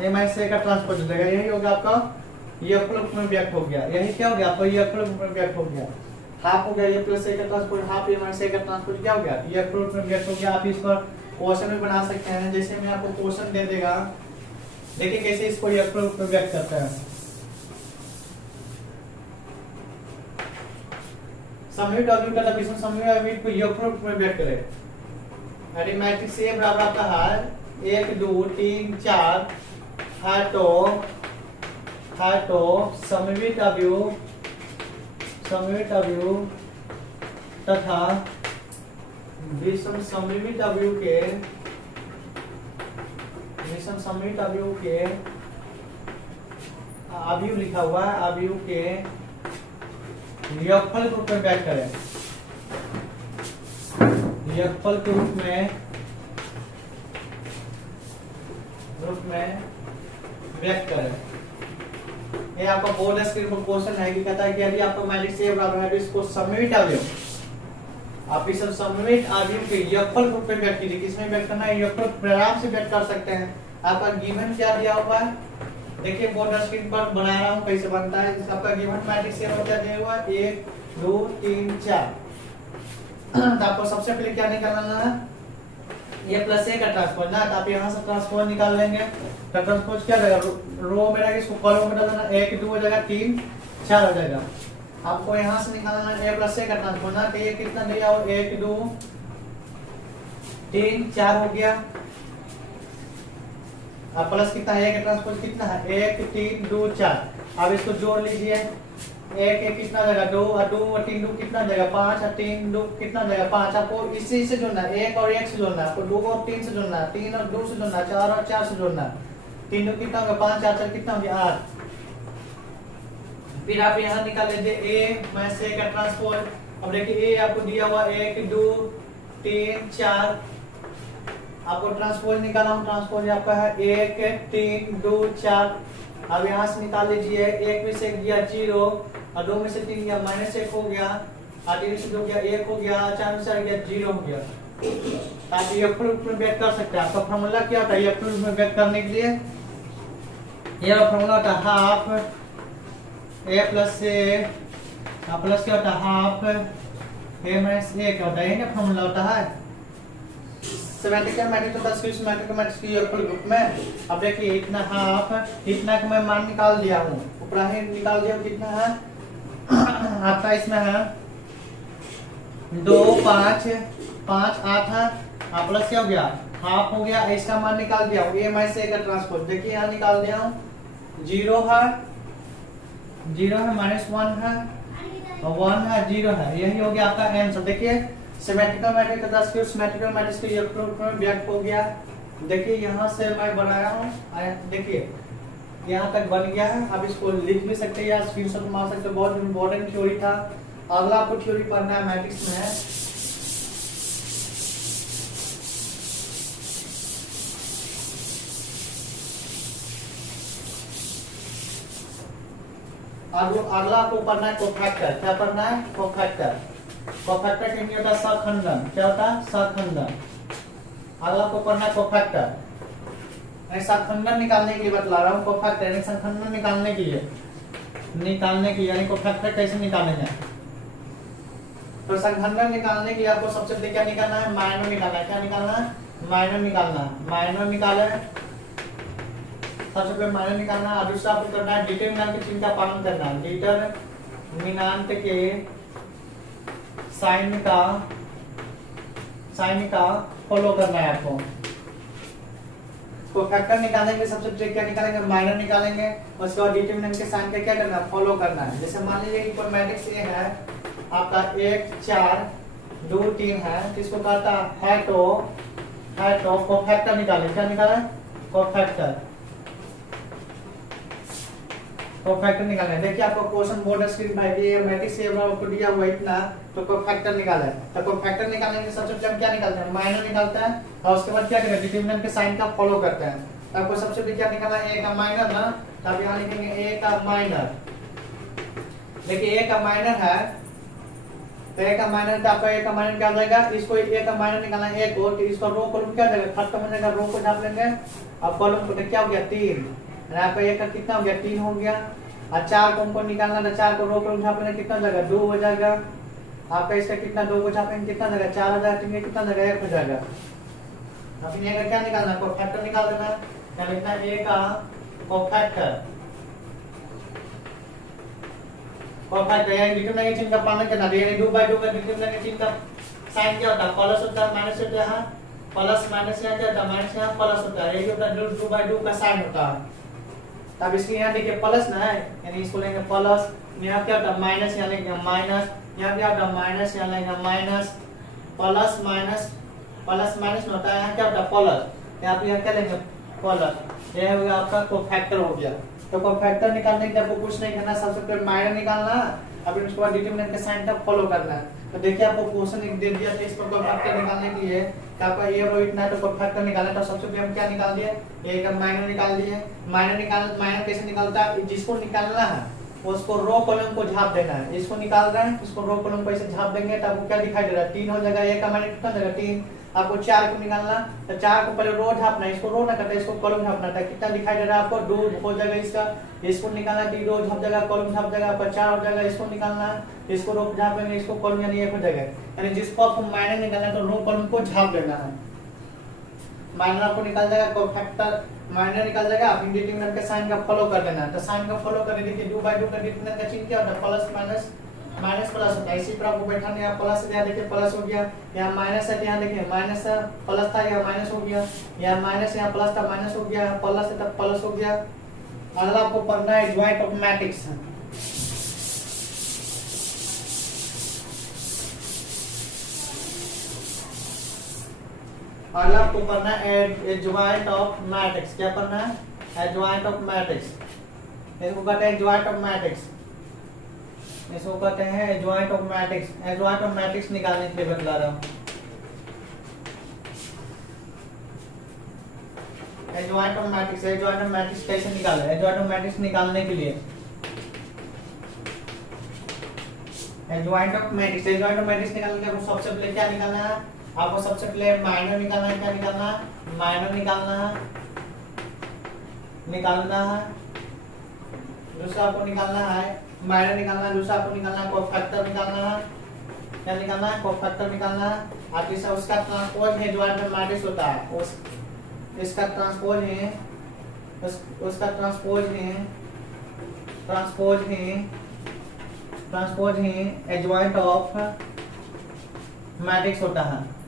A माइनस A का ट्रांसपोज हो जाएगा। यही होगा आपका योगफल रूप में व्यक्त हो गया। यही क्या हो गया आपका योगफल रूप में व्यक्त हो गया। हाफ हो गया A प्लस A का transpose, half A minus A का ट्रांसपोज क्या हो गया योगफल रूप में व्यक्त हो गया। आप इस पर क्वेश्चन भी बना सकते हैं। जैसे मैं आपको क्वेश्चन दे देगा, देखिए कैसे इसको योगफल रूप में व्यक्त करते हैं। सममित अवयव तथा विषम सममित अवयव को योगफल रूप में व्यक्त करें। यानी मैट्रिक्स A बराबर आपका है 1 2 3 4 है तो सममित अवयव तथा विषम सममित अवयव के अवयव लिखा हुआ है, अवयव के योगफल के रूप में व्यक्त करें। योगफल के रूप में व्यक्त करें। ये आपका बोर्ड स्क्रीन पर क्वेश्चन है कि कहता है कि यदि आपका मैट्रिक्स A बराबर है तो इसको सममित अवयव, आप इस सममित अवयव के योगफल रूप में व्यक्त कीजिए। किसमें व्यक्त करना है, योगफल प्राराम से व्यक्त कर सकते हैं। आपका गिवन क्या दिया हुआ है, देखिए बोर्ड स्क्रीन पर बना रहा हूं कैसे बनता है। आपका गिवन मैट्रिक्स A क्या दिया हुआ है 1 2 3 4। तो आपको सबसे पहले क्या निकालना है, A प्लस A का ट्रांसपोज ना, तो आप यहाँ से ट्रांसपोज निकाल लेंगे। तो ट्रांसपोज क्या जाएगा, रो में रहेगा, इसको कॉलम में डालना, 1 2 हो जाएगा 3 4 हो जाएगा। आपको यहाँ से निकालना है A प्लस A का ट्रांसपोज ना, तो ये कितना दिया हो 1 2 3 4 हो गया। अब प्लस कितना है, A का ट्रांसपोज कितना है 1 3 2 4। अब इसको जोड़ लीजिए, 1 1 कितना जाएगा 2 और 2 और 3 2 कितना जाएगा 5 और 3 2 कितना जाएगा 5। आपको इसी से जोड़ना है, 1 और 1 से जोड़ना है, आपको 2 और 3 से जोड़ना है, 3 और 2 से जोड़ना है, 4 और 4 से जोड़ना है। 3 2 कितना होगा 5 4 4 कितना हो गया 8। फिर आप यहाँ निकाल लीजिए A माइनस A का ट्रांसपोज। अब देखिए A आपको दिया हुआ 1 2 3 4, आपको ट्रांसपोज निकालना है। ट्रांसपोज आपका है 1 3 2 4। अब यहाँ से निकाल लीजिए, 1 में से गया 0 और 2 में से 3 गया -1 हो गया और 3 से 2 गया 1 हो गया, 4 में से गया 0 हो गया। आप योगफल रूप में व्यक्त कर सकते हैं। आपका फॉर्मूला क्या होता है योगफल रूप में व्यक्त करने के लिए, यह फॉर्मूला होता है half A plus A plus क्या होता है हाफ A माइनस A क्या होता है, ये फॉर्मूला होता है सिमेट्रिकल मैट्रिक्स तथा स्क्यू सिमेट्रिकल मैट्रिक्स के योगफल रूप में। अब देखिए इतना हाफ, इतना का मैं मान निकाल दिया हूँ, ऊपर ही निकाल दिया कितना है आपका इसमें है 2 5 5 8 है, प्लस क्या हो गया हाफ हो गया। इसका मान निकाल दिया हूँ A माइनस A का ट्रांसपोज, देखिए यहाँ निकाल दिया हूँ 0 है -1 है और 1 है 0 है। यही हो गया आपका आंसर। देखिए सिमेट्रिकल मैट्रिक्स तथा स्क्यू सिमेट्रिकल मैट्रिक्स के योगफल रूप में व्यक्त हो गया। देखिए यहाँ से मैं बनाया हूँ, देखिए यहाँ तक बन गया है। आप इसको लिख भी सकते हैं या स्क्रीनशॉट मार सकते हैं। बहुत इंपॉर्टेंट थ्योरी था। अगला आपको थ्योरी पढ़ना है मैट्रिक्स में है अगला आपको पढ़ना है कोफैक्टर। क्या पढ़ना है कोफैक्टर। कोफैक्टर क्या होता है सहखंडन। क्या होता है सहखंडन। अगला आपको पढ़ना है कोफैक्टर, सहखंडन निकालने के लिए बतला रहा हूँ। कोफैक्टर यानी सहखंडन निकालने के लिए यानी कोफैक्टर कैसे निकालेंगे। तो सहखंडन निकालने के लिए आपको सबसे पहले क्या निकालना है माइनर निकालना है। क्या निकालना है माइनर निकालना है। माइनर निकाले सबसे पहले माइनर निकालना है। दूसरा आपको करना है डिटरमिनेंट के चिन्ह का पालन करना है। डिटरमिनेंट के साइन साइन का फॉलो करना है आपको। कोफैक्टर निकालेंगे, सबसे पहले क्या निकालेंगे, माइनर निकालेंगे, उसके बाद डिटरमिनेंट के साइन का क्या करना है, फॉलो करना है। जैसे मान लीजिए कि कोई मैट्रिक्स ये है आपका 1 4 2 3 है, किसको कहता है तो कोफैक्टर निकालें। क्या निकालें, कोफैक्टर निकालना है। देखिए आपको क्वेश्चन बोर्ड स्क्रीन पर ये मैट्रिक्स ये आपको दिया हुआ इतना, तो कोफैक्टर निकाला है। तो कोफैक्टर निकालने के सबसे पहले हम क्या निकालते हैं, माइनर निकालते हैं, और उसके बाद क्या करें, डिटरमिनेंट के साइन का फॉलो करते हैं। तो आपको सबसे पहले क्या निकालना है, ए का माइनर ना, तो आप यहाँ लिखेंगे ए का माइनर। देखिए ए का माइनर है, तो ए का माइनर, तो आपका ए का माइनर क्या हो जाएगा, इसको ए का माइनर निकालना है ए को, तो इसको रो कॉलम क्या हो जाएगा, खत्म हो जाएगा, रो को छाप लेंगे, अब कॉलम को क्या हो गया 3, आपका ए का कितना हो गया 3 हो गया, और 4 को हमको निकालना था, 4 को रो कॉलम छाप लेंगे, कितना हो जाएगा 2 हो जाएगा। आपका इसका कितना 2 को छापेंगे कितना हो जाएगा 4 हो जाएगा, कितना हो जाएगा 1 हो जाएगा। अब ए का क्या निकालना है, कोफैक्टर निकाल देना, क्या लिखना है, ए का कोफैक्टर यानी डिटरमिनेंट के चिन्ह का पालन करना, यानी 2/2 का डिटरमिनेंट के चिन्ह का साइन क्या होता है, प्लस होता है, माइनस होता है, प्लस माइनस यहाँ क्या होता है, माइनस यहाँ प्लस होता है, ये होता है 2/2 का साइन होता है। तब इसके यहाँ देखिए प्लस ना है, यानी इसको लेंगे प्लस, यहाँ क्या होता है माइनस, यहाँ लेंगे माइनस, यहाँ क्या होता है माइनस, यहाँ लेंगे माइनस, प्लस माइनस होता है, यहाँ क्या होता है प्लस, यहाँ पे क्या लेंगे प्लस, ये हो गया आपका कोफैक्टर हो गया। तो कोफैक्टर निकालने के लिए आपको कुछ नहीं करना, सबसे पहले माइनर निकालना, अब उसके बाद डिटरमिनेंट के साइन का फॉलो करना है। तो देखिए आपको क्वेश्चन एक दे दिया था इस पर कोफैक्टर निकालने के लिए, तो आपका ये रो इतना है, तो कोफैक्टर निकालना, तो सबसे पहले हम क्या निकाल दिए, ए का माइनर निकाल दिए। माइनर कैसे निकालता है, जिसको निकालना है उसको रो कॉलम को झाप देना है, इसको निकाल रहे हैं, इसको रो कॉलम को ऐसे झाप देंगे, तो आपको क्या दिखाई दे रहा है 3 हो जाएगा, ए का माइनर कितना हो जाएगा 3। आपको 4 को निकालना, तो 4 को पहले रो झापना है, इसको रो ना करता, इसको कॉलम झापना था, कितना दिखाई दे रहा है आपको 2 हो जाएगा इसका, इसको निकालना 3 रो झाप जाएगा, कॉलम झाप जाएगा, आपका 4 हो जाएगा, इसको निकालना है, इसको रो झापेंगे, इसको कॉलम यानी 1 हो जाएगा। यानी जिसको आपको माइनर निकालना है तो रो कॉलम को झाप देना है, माइनर आपको निकाल जाएगा, कोफैक्टर माइनर निकाल जाएगा, आप डिटरमिनेंट के साइन का फॉलो कर देना है। तो साइन का फॉलो करने देखिए 2/2 का डिटरमिनेंट का चिन्ह क्या होता है, प्लस माइनस प्लस होता है, इसी पर आपको बैठाने, यहाँ प्लस है, यहाँ देखिए प्लस हो गया, यहाँ माइनस है, यहाँ देखिए माइनस है, प्लस था यहाँ माइनस हो गया, यहाँ माइनस यहाँ प्लस था माइनस हो गया, प्लस है तब प्लस हो गया। अगला आपको पढ़ना है ज्वाइंट ऑफ मैट्रिक्स। अगला आपको पढ़ना है एडज्वाइंट ऑफ मैट्रिक्स। क्या पढ़ना है, एडज्वाइंट ऑफ मैट्रिक्स, इसको कहते हैं एडज्वाइंट ऑफ मैट्रिक्स, इसको कहते हैं adjoint of matrix. Adjoint of matrix निकालने के लिए बतला रहा हूँ। एडज्वाइंट ऑफ मैट्रिक्स कैसे निकाले, एडज्वाइंट ऑफ मैट्रिक्स निकालने के लिए एडज्वाइंट ऑफ मैट्रिक्स निकालने के लिए सबसे पहले क्या निकालना है, आपको सबसे पहले माइनर निकालना है। क्या निकालना है, माइनर निकालना है। दूसरा आपको निकालना है माइनर निकालना है, दूसरा आपको निकालना है कोफैक्टर निकालना है। क्या निकालना है, कोफैक्टर निकालना है। और तीसरा उसका ट्रांसपोज है, एडज्वाइंट ऑफ मैट्रिक्स होता है, इसका ट्रांसपोज है, उसका ट्रांसपोज है एडज्वाइंट ऑफ मैट्रिक्स होता है।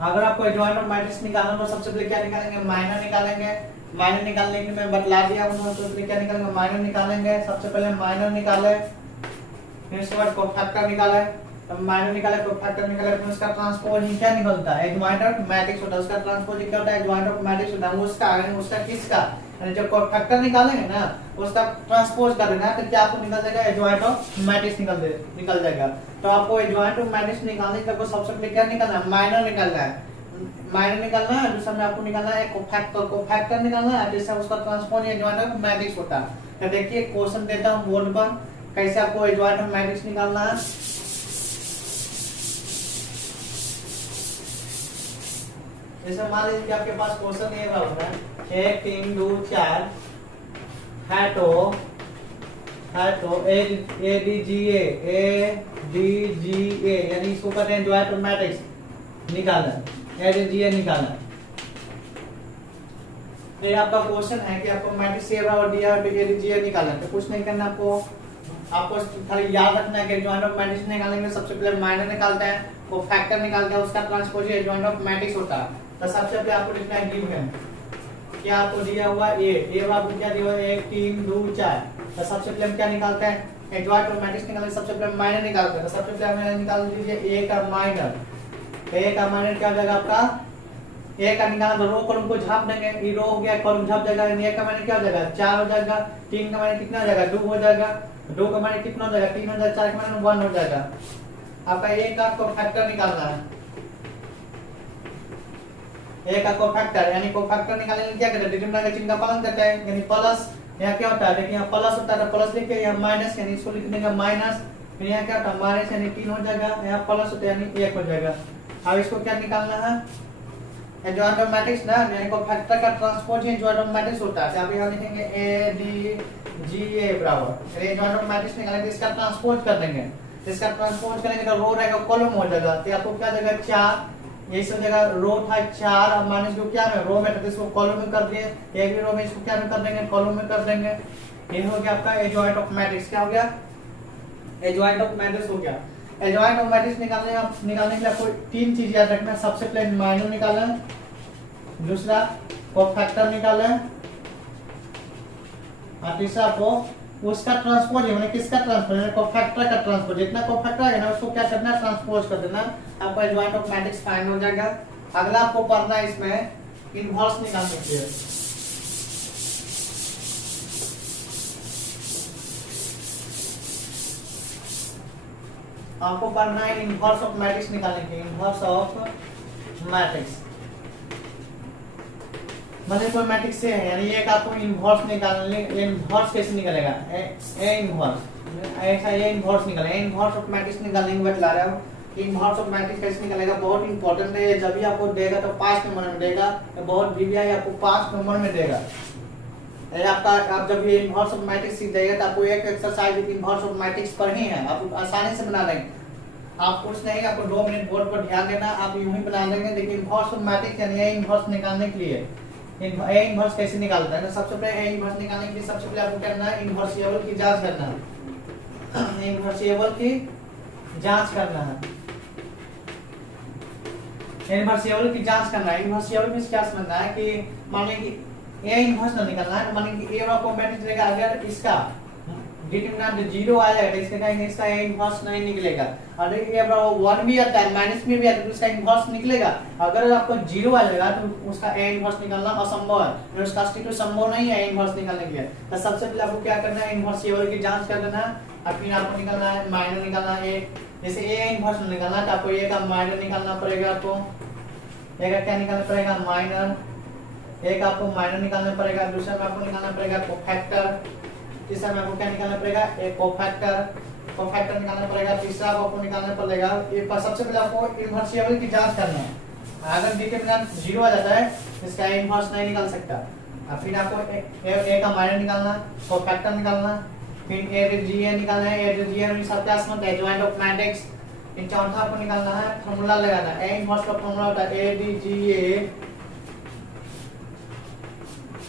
अगर आपको एडज्वाइंट ऑफ मैट्रिक्स निकालना तो सबसे पहले क्या निकालेंगे, माइनर निकालेंगे। माइनर निकालने के लिए मैं बतला दिया हूं, तो पहले क्या निकालेंगे, माइनर निकालेंगे। सबसे पहले माइनर निकाले, फिर उसके बाद कोफैक्टर निकाले, तब माइनर निकाले, कोफैक्टर निकाले, फिर उसका ट्रांसपोज ही क्या निकलता है, एडज्वाइंट ऑफ मैट्रिक्स होता है। उसका ट्रांसपोज क्या होता है, एडज्वाइंट ऑफ मैट्रिक्स होता है। उसका किसका, यानी जब कोफैक्टर निकालेंगे ना उसका ट्रांसपोज कर देना, तो क्या आपको निकल जाएगा, एडज्वाइंट ऑफ मैट्रिक्स निकल जाएगा। तो आपको एडज्वाइंट ऑफ मैट्रिक्स निकालने के लिए सबसे पहले क्या निकालना है, माइनर निकालना है। दूसरा में आपको निकालना है कोफैक्टर निकालना है, जैसे उसका ट्रांसपोज एडज्वाइंट ऑफ मैट्रिक्स होता है। तो देखिए क्वेश्चन देता हूं बोर्ड पर, कैसे आपको एडज्वाइंट ऑफ मैट्रिक्स निकालना है। जैसे मान लीजिए कि आपके पास क्वेश्चन ये रहा है 1 3 2 4 है तो ADGA यानी इसको कहते हैं एडज्वाइंट ऑफ मैट्रिक्स निकालना, ADGA निकालना। तो ये आपका क्वेश्चन है कि आपको मैट्रिक्स ए और दिया है, ADGA निकालना। तो कुछ नहीं करना, आपको आपको खाली याद रखना है कि एडजॉइंट ऑफ मैट्रिक्स निकालने के लिए सबसे पहले माइनर निकालते हैं, वो फैक्टर निकालते हैं, उसका ट्रांसपोज एडजॉइंट ऑफ मैट्रिक्स होता है। तो सबसे पहले आपको लिखना है गिवन, क्या आपको दिया हुआ ए आपको क्या दिया हुआ है 1 3 2 4। तो सबसे पहले हम क्या निकालते हैं, एडजॉइंट ऑफ मैट्रिक्स निकालने सबसे पहले माइनर निकालते हैं। तो सबसे पहले हमें निकाल दीजिए ए का माइनर। तो ए का माइनर क्या हो जाएगा आपका, ए का निकालना तो रो कॉलम को झाप देंगे, ये रो हो गया कॉलम झाप जाएगा, ए का माइनर क्या हो जाएगा 4 हो जाएगा, 3 का माइनर कितना हो जाएगा 2 हो जाएगा, 2 का माइनर कितना हो जाएगा 3 हो जाएगा, 4 का माइनर 1 हो जाएगा। आपका ए का कोफैक्टर निकालना है, ए का कोफैक्टर यानी कोफैक्टर निकालने के लिए क्या करते हैं, डिटरमिनेंट का चिन्ह का पालन करते हैं, यानी प्लस यहाँ क्या होता है, देखिए यहाँ प्लस होता है तो प्लस लिख के यहाँ माइनस यानी इसको लिख देंगे माइनस, फिर यहाँ क्या होता है माइनस यानी 3 हो जाएगा, यहाँ प्लस होता है यानी 1 हो जाएगा। अब इसको क्या निकालना है, एडजॉइंट ऑफ मैट्रिक्स ना, यानी कोफैक्टर का ट्रांसपोज एडजॉइंट ऑफ मैट्रिक्स होता है। आप यहाँ लिखेंगे ए डी जी ए बराबर एडजॉइंट ऑफ मैट्रिक्स निकालेंगे, इसका ट्रांसपोज कर देंगे, इसका ट्रांसपोज करेंगे तो रो रहेगा कॉलम हो जाएगा, तो आपको क्या देगा 4, ये सब जगह रो था 4 और माइनस जो क्या है रो में, तो इसको कॉलम में कर दिए, एक भी रो में इसको क्या में कर देंगे कॉलम में कर देंगे। ये हो गया आपका एडजॉइंट ऑफ मैट्रिक्स, क्या हो गया एडजॉइंट ऑफ मैट्रिक्स हो गया। एडजॉइंट ऑफ मैट्रिक्स निकालने के लिए आपको 3 चीज याद रखना है, सबसे पहले माइनर निकालना, दूसरा कोफैक्टर निकालना और तीसरा को उसका ट्रांसपोज है, किसका ट्रांसपोज है कोफैक्टर का ट्रांसपोज, जितना कोफैक्टर है ना उसको क्या करना है ट्रांसपोज कर देना, आपको एडजॉइंट ऑफ मैट्रिक्स फाइंड हो जाएगा। अगला आपको पढ़ना है इसमें इनवर्स निकालने के लिए, आपको पढ़ना है इनवर्स ऑफ मैट्रिक्स निकालने के, इनवर्स ऑफ मैट्रिक्स मतलब कोई मैट्रिक्स से है यानी एक आपको इनवर्स निकालने, इनवर्स कैसे निकलेगा ए इनवर्स ऐसा ए इनवर्स निकलेगा, इनवर्स ऑफ मैट्रिक्स निकालने के बतला रहा हूं, इनवर्स ऑफ मैट्रिक्स कैसे निकलेगा बहुत इंपॉर्टेंट है, जब भी आपको देगा तो 5 नंबर में देगा, तो बहुत वीवीआई आपको 5 नंबर में देगा। आपका आप जब ये इनवर्स ऑफ मैट्रिक्स सीख जाएगा तो आपको एक एक्सरसाइज इनवर्स ऑफ मैट्रिक्स पर ही है, आप आसानी से बना लेंगे, आप कुछ नहीं आपको 2 मिनट बोर्ड पर ध्यान देना, आप यूं ही बना लेंगे। लेकिन इनवर्स ऑफ मैट्रिक्स यानी ए इनवर्स निकालने के लिए ए इनवर्स कैसे निकालता है ना, सबसे पहले ए इनवर्स निकालने के लिए सबसे पहले आपको करना है इनवर्सिबल की जांच करना है, इनवर्सिबल की जांच करना है, इनवर्सिबल की जांच करना है। इनवर्सिबल में क्या समझना है कि मान लें कि ए इनवर्स ना निकालना है, मान लें कि ए वाला मैट्रिक्स रहेगा, अगर इसका डिटरमिनेंट 0 आ जाएगा तो इसका कहेंगे इसका ए इनवर्स नहीं निकलेगा, और ये 1 भी आता है माइनस में भी आता है तो उसका इनवर्स निकलेगा। अगर आपको 0 आ जाएगा तो उसका ए इनवर्स निकालना असंभव है, उसका अस्तित्व संभव नहीं है इनवर्स निकालने के लिए। तो सबसे पहले आपको क्या करना है इनवर्सिबल की जांच कर देना है, और फिर आपको निकालना है माइनर निकालना है, जैसे ए इनवर्स निकालना है तो आपको ए का माइनर निकालना पड़ेगा, आपको ए का क्या निकालना पड़ेगा माइनर, ए का आपको माइनर निकालना पड़ेगा, दूसरा में आपको निकालना पड़ेगा कोफैक्टर, तीसरा में आपको क्या निकालना पड़ेगा एक कोफैक्टर निकालना पड़ेगा, तीसरा आपको निकालना पड़ेगा ये सबसे पहले आपको इनवर्सिबल की जांच करना है, अगर डिटरमिनेंट 0 आ जाता है इसका इनवर्स नहीं निकाल सकता। और फिर आपको ए का माइनर निकालना, कोफैक्टर निकालना, फिर ए जी ए निकालना है, ए जी ए में सब क्या समझते हैं एडजॉइंट ऑफ मैट्रिक्स। इन चौथा आपको निकालना है फार्मूला लगाना है, ए इनवर्स का फार्मूला होता है ए डी जी ए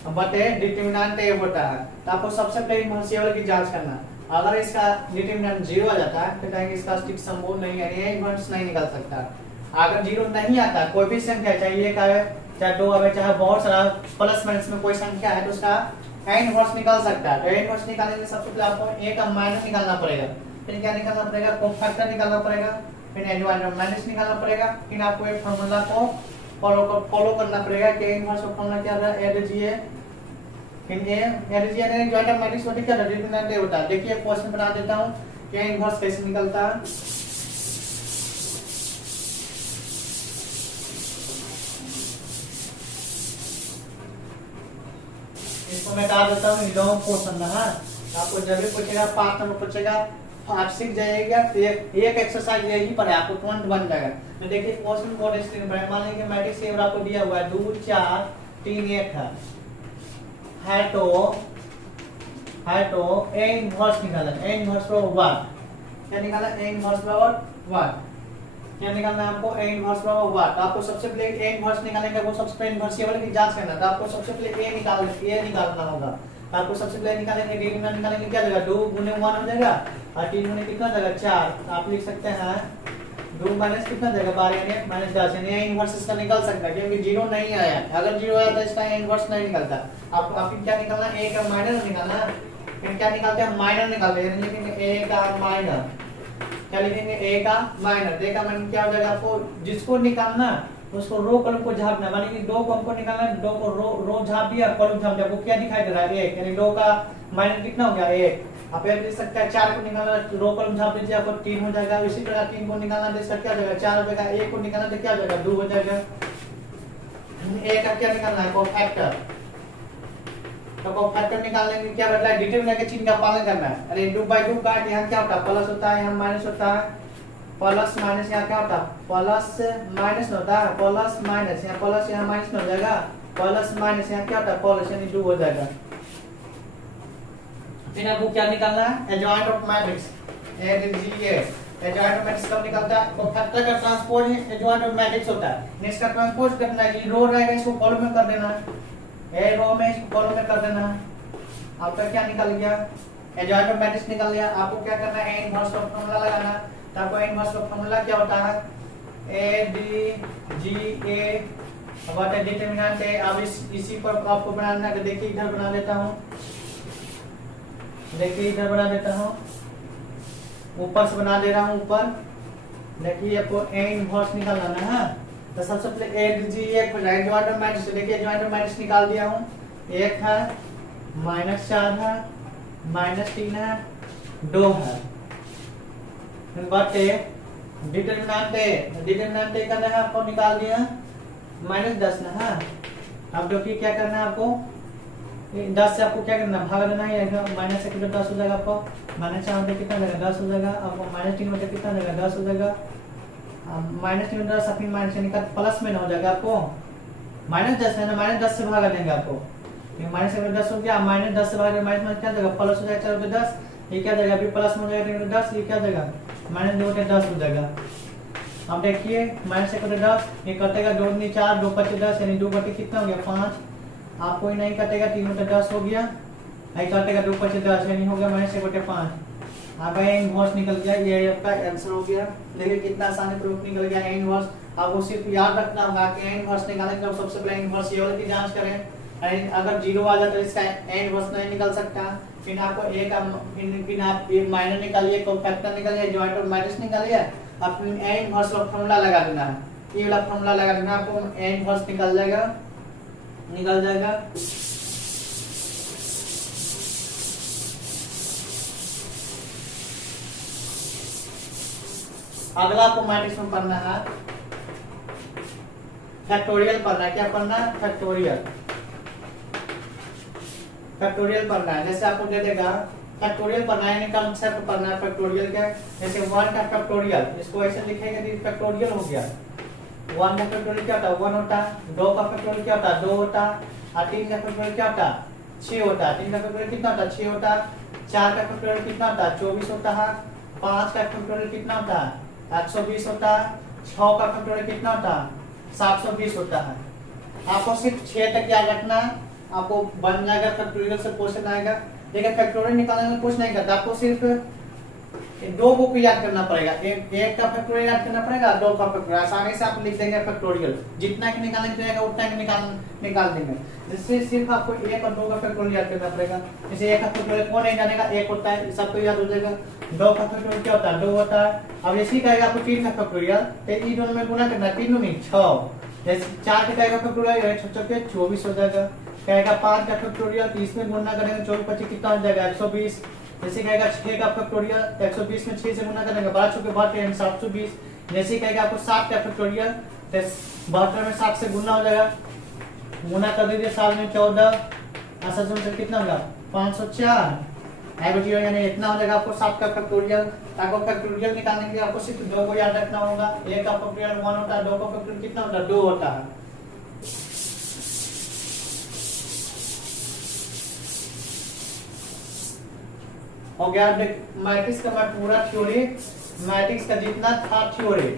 बटे डिटरमिनेंट ए होता है। तो आपको सबसे पहले इनवर्सिबल की जांच करना है, अगर इसका डिटरमिनेंट 0 आ जाता है तो कहेंगे इसका अस्तित्व संभव नहीं है, ये इनवर्स नहीं निकाल सकता। अगर 0 नहीं आता कोई भी संख्या चाहे 1 आवे चाहे 2 आवे चाहे बहुत सारा प्लस माइनस में कोई संख्या है तो उसका ए इनवर्स निकाल सकता है। तो ए इनवर्स निकालने के लिए सबसे पहले आपको ए का माइनस निकालना पड़ेगा, फिर क्या निकालना पड़ेगा कोफैक्टर निकालना पड़ेगा, फिर एडजॉइंट ऑफ मैट्रिक्स निकालना पड़ेगा, फिर आपको एक फार्मूला को फॉलो करना पड़ेगा कि इनवर्स का फार्मूला क्या है एडजीए, फिर ए एडजीए ने एडजॉइंट ऑफ मैट्रिक्स होती क्या डिटरमिनेंट ए होता है। देखिए क्वेश्चन बना देता हूं कि इनवर्स कैसे निकलता है। इसको मैं बता देता हूँ लॉन्ग क्वेश्चन है, आपको जब भी पूछेगा 5 नंबर पूछेगा आप सीख जाइएगा, एक एक्सरसाइज यही पर है आपको तुरंत बन जाएगा। तो देखिए क्वेश्चन बोर्ड स्क्रीन पर मान लीजिए मैट्रिक्स ए आपको दिया हुआ है 2 4 3 1 है तो ए इनवर्स निकालना, ए इनवर्स बराबर 1 क्या निकालना ए इनवर्स बराबर 1 क्या निकालना है आपको ए इनवर्स बराबर 1। तो आपको सबसे पहले ए इनवर्स निकालने का वो सबसे पहले इनवर्सिबल की जांच करना, तो आपको सबसे पहले ए निकालना होगा। तो आपको सबसे पहले निकालेंगे डिटरमिनेंट निकालेंगे, क्या जाएगा 2 गुने 1 हो जाएगा और 3 गुने कितना जाएगा 4। तो आप लिख सकते हैं 2 माइनस कितना जाएगा 12 यानी माइनस 10 यानी इनवर्स इसका निकल सकता है क्योंकि 0 नहीं आया। अगर 0 आया तो इसका इनवर्स नहीं निकलता। आपको क्या निकालना है, a का माइनर निकालना। फिर क्या निकालते हैं, माइनर निकालते हैं, लिखेंगे a का माइनर। क्या लिखेंगे, a का माइनर। a का माइनर क्या हो जाएगा, आपको जिसको निकालना उसको रो कॉलम को झापना, माने कि 2 को हमको निकालना है, 2 को रो झाप दिया, कॉलम झाप दिया, आपको क्या दिखाई दे रहा है 1 यानी 2 का माइनर कितना हो गया 1। आप ये लिख सकते हैं 4 को निकालना, रो कॉलम झाप दीजिए आपको 3 हो जाएगा। इसी प्रकार 3 को निकालना तो इसका क्या हो जाएगा 4 हो जाएगा। 1 को निकालना तो क्या हो जाएगा 2 हो जाएगा। a का क्या निकालना है, कोफैक्टर। तो कोफैक्टर निकालने के क्या बदला है, डिटरमिनेंट के चिन्ह का पालन करना है। अरे 2/2 का यहाँ क्या होता है, प्लस होता है, यहाँ माइनस होता है। प्लस माइनस यहाँ क्या होता है, प्लस माइनस होता है, प्लस माइनस यहाँ प्लस यहाँ माइनस में हो जाएगा, प्लस माइनस यहाँ क्या होता है प्लस यानी 2 हो जाएगा। फिर आपको क्या निकालना है, adjoint of matrix. Adjoint of matrix कब निकलता है, कोफैक्टर का ट्रांसपोज एडजॉइंट ऑफ मैट्रिक्स होता है। इसका ट्रांसपोज करना है, ये रो रहेगा इसको कॉलम में कर देना है, ए रो में इसको कॉलम में कर देना है। आपका क्या निकल गया, एडजॉइंट ऑफ मैट्रिक्स निकल गया। आपको क्या करना है, ए इनवर्स का फार्मूला लगाना है। तो आपको ए इनवर्स का फार्मूला क्या होता है, ए डी जी ए बटा डिटरमिनेंट ए। अब इसी पर आपको बनाना है, देखिए इधर बना देता हूँ, देखिए इधर बना देता हूँ, ऊपर से बना दे रहा हूँ ऊपर। देखिए आपको ए इनवर्स निकालना है। तो सबसे पहले ए डी जी ए हो जाएगा एडजॉइंट ऑफ मैट्रिक्स। देखिए एडजॉइंट ऑफ मैट्रिक्स निकाल दिया हूँ, 1 है, -4 है, -3 है, 2 है, बटे डिटरमिनेंट ए करना है आपको, निकाल दिया -10 ना है। अब देखिए क्या करना है आपको, 10 से आपको क्या करना है, भाग देना है, माइनस 1 10 हो जाएगा आपको, -4 बटे कितना जाएगा 10 हो जाएगा। आपको -3 बटे कितना जाएगा 10 हो जाएगा। -3 10 अपनी माइनस यानी प्लस में ना हो जाएगा आपको, -10 है ना, -10 से भाग देंगे आपको, -10 हो गया, -10 से भाग माइनस में क्या जाएगा प्लस हो जाएगा 4 बटे 10, ये क्या जाएगा अभी प्लस में हो जाएगा 10, ये क्या जाएगा -2 बटे 10 हो जाएगा। अब देखिए -1 बटे 10 ये कटेगा, 2 दूनी 4, 2 पचे 10 यानी 2 बटे कितना हो गया 5। आपको ही नहीं कटेगा, 3 बटे 10 हो गया, नहीं कटेगा 2 पचे 10 यानी हो गया -1 बटे 5। अब ये इनवर्स निकल गया, ये आपका आंसर हो गया। देखिए कितना आसानी प्रूफ निकल गया है इनवर्स। आपको सिर्फ याद रखना होगा कि इनवर्स निकालने के सबसे पहले इनवर्स ये वाले की जांच करें, अगर 0 आ जाए तो इसका इनवर्स नहीं निकल सकता। फिर आपको ए का फिर आप ये माइनर निकालिए, कोफैक्टर निकालिए, एडजॉइंट ऑफ मैट्रिक्स निकालिए, अब फिर ए इनवर्स का फार्मूला लगा देना है, ये वाला फार्मूला लगा देना, आपको ए इनवर्स निकल जाएगा। अगला आपको मैट्रिक्स में पढ़ना है फैक्टोरियल पढ़ना है। क्या पढ़ना है, फैक्टोरियल पढ़ना है। जैसे आपको दे देगा फैक्टोरियल पढ़ना है, कंसेप्ट पढ़ना है फैक्टोरियल का। जैसे 1 का फैक्टोरियल, इसको ऐसे लिखेंगे कि फैक्टोरियल हो गया। 1 का फैक्टोरियल क्या होता है 1 होता है, 2 का फैक्टोरियल क्या होता है 2 होता है, और 3 का फैक्टोरियल क्या होता है 6 होता है। 3 का फैक्टोरियल कितना होता है 6 होता है। 4 का फैक्टोरियल कितना होता है 24 होता है। 5 का फैक्टोरियल कितना होता है 120 होता है। 6 का फैक्टोरियल कितना होता है 720 होता है। आपको सिर्फ 6 तक याद रखना है, आपको बन जाएगा फैक्टोरियल से क्वेश्चन आएगा। लेकिन फैक्टोरियल निकालने में कुछ नहीं करता, आपको सिर्फ 2 को याद करना पड़ेगा, एक का फैक्टोरियल याद करना पड़ेगा, 2 का फैक्टोरियल। आसानी से आप लिख देंगे फैक्टोरियल, जितना कि निकालने रहेगा उतना कि निकाल देंगे। जिससे सिर्फ आपको 1 और 2 का फैक्टोरियल याद करना पड़ेगा। जैसे 1 का फैक्टोरियल कौन नहीं जानेगा, 1 होता है, सबको याद हो जाएगा। 2 का फैक्टोरियल क्या होता है 2 होता है। अब ऐसे ही कहेगा आपको 3 का फैक्टोरियल, तो इन दोनों में गुना करना है, 3 नहीं 6। जैसे 4 का कहेगा फैक्टोरियल 24 हो जाएगा। कहेगा 5 का फैक्टोरियल, तो इसमें गुना करेंगे 24 25 कितना हो जाएगा 120। जैसे कहेगा 6 का फैक्टोरियल, 120 में 6 से गुना करेंगे 12 चौके 72 720। जैसे कहेगा आपको 7 का फैक्टोरियल, तो 72 में 7 से गुना हो जाएगा, गुना कर दीजिए 7 में 14 7 से कितना होगा 504 यानी इतना हो जाएगा आपको 7 का फैक्टोरियल। आपको फैक्टोरियल निकालने के लिए आपको सिर्फ 2 को याद रखना होगा। 1 का फैक्टोरियल 1 होता है, 2 का फैक्टोरियल कितना होता है 2 होता है। हो गया मैट्रिक्स का मैं पूरा थ्योरी, मैट्रिक्स का जितना था थ्योरी,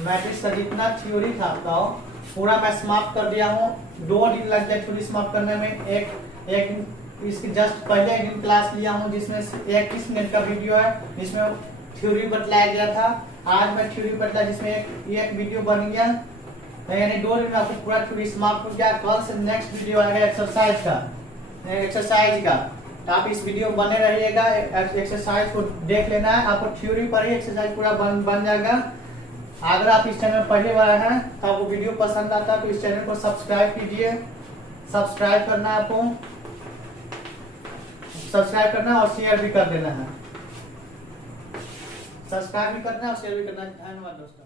मैट्रिक्स का जितना थ्योरी था आपका पूरा मैं समाप्त कर दिया हूँ। 2 दिन लग गया थ्योरी समाप्त करने में। एक एक इसके जस्ट पहले एक दिन क्लास लिया हूँ जिसमें 21 मिनट का वीडियो है, जिसमें थ्योरी बतलाया गया था। आज मैं थ्योरी बतला जिसमें एक वीडियो बन गया, यानी 2 दिन में आपको पूरा थ्योरी समाप्त हो गया। कल से नेक्स्ट वीडियो आएगा एक्सरसाइज का, तो आप इस वीडियो में बने रहिएगा। एक्सरसाइज को देख लेना है, आपको थ्योरी पर ही एक्सरसाइज पूरा बन जाएगा। अगर आप इस चैनल में पहले बार हैं तो आपको वीडियो पसंद आता है तो इस चैनल को सब्सक्राइब कीजिए। सब्सक्राइब करना है आपको, सब्सक्राइब करना और शेयर भी कर देना है। सब्सक्राइब भी करना और शेयर भी करना है। धन्यवाद दोस्तों।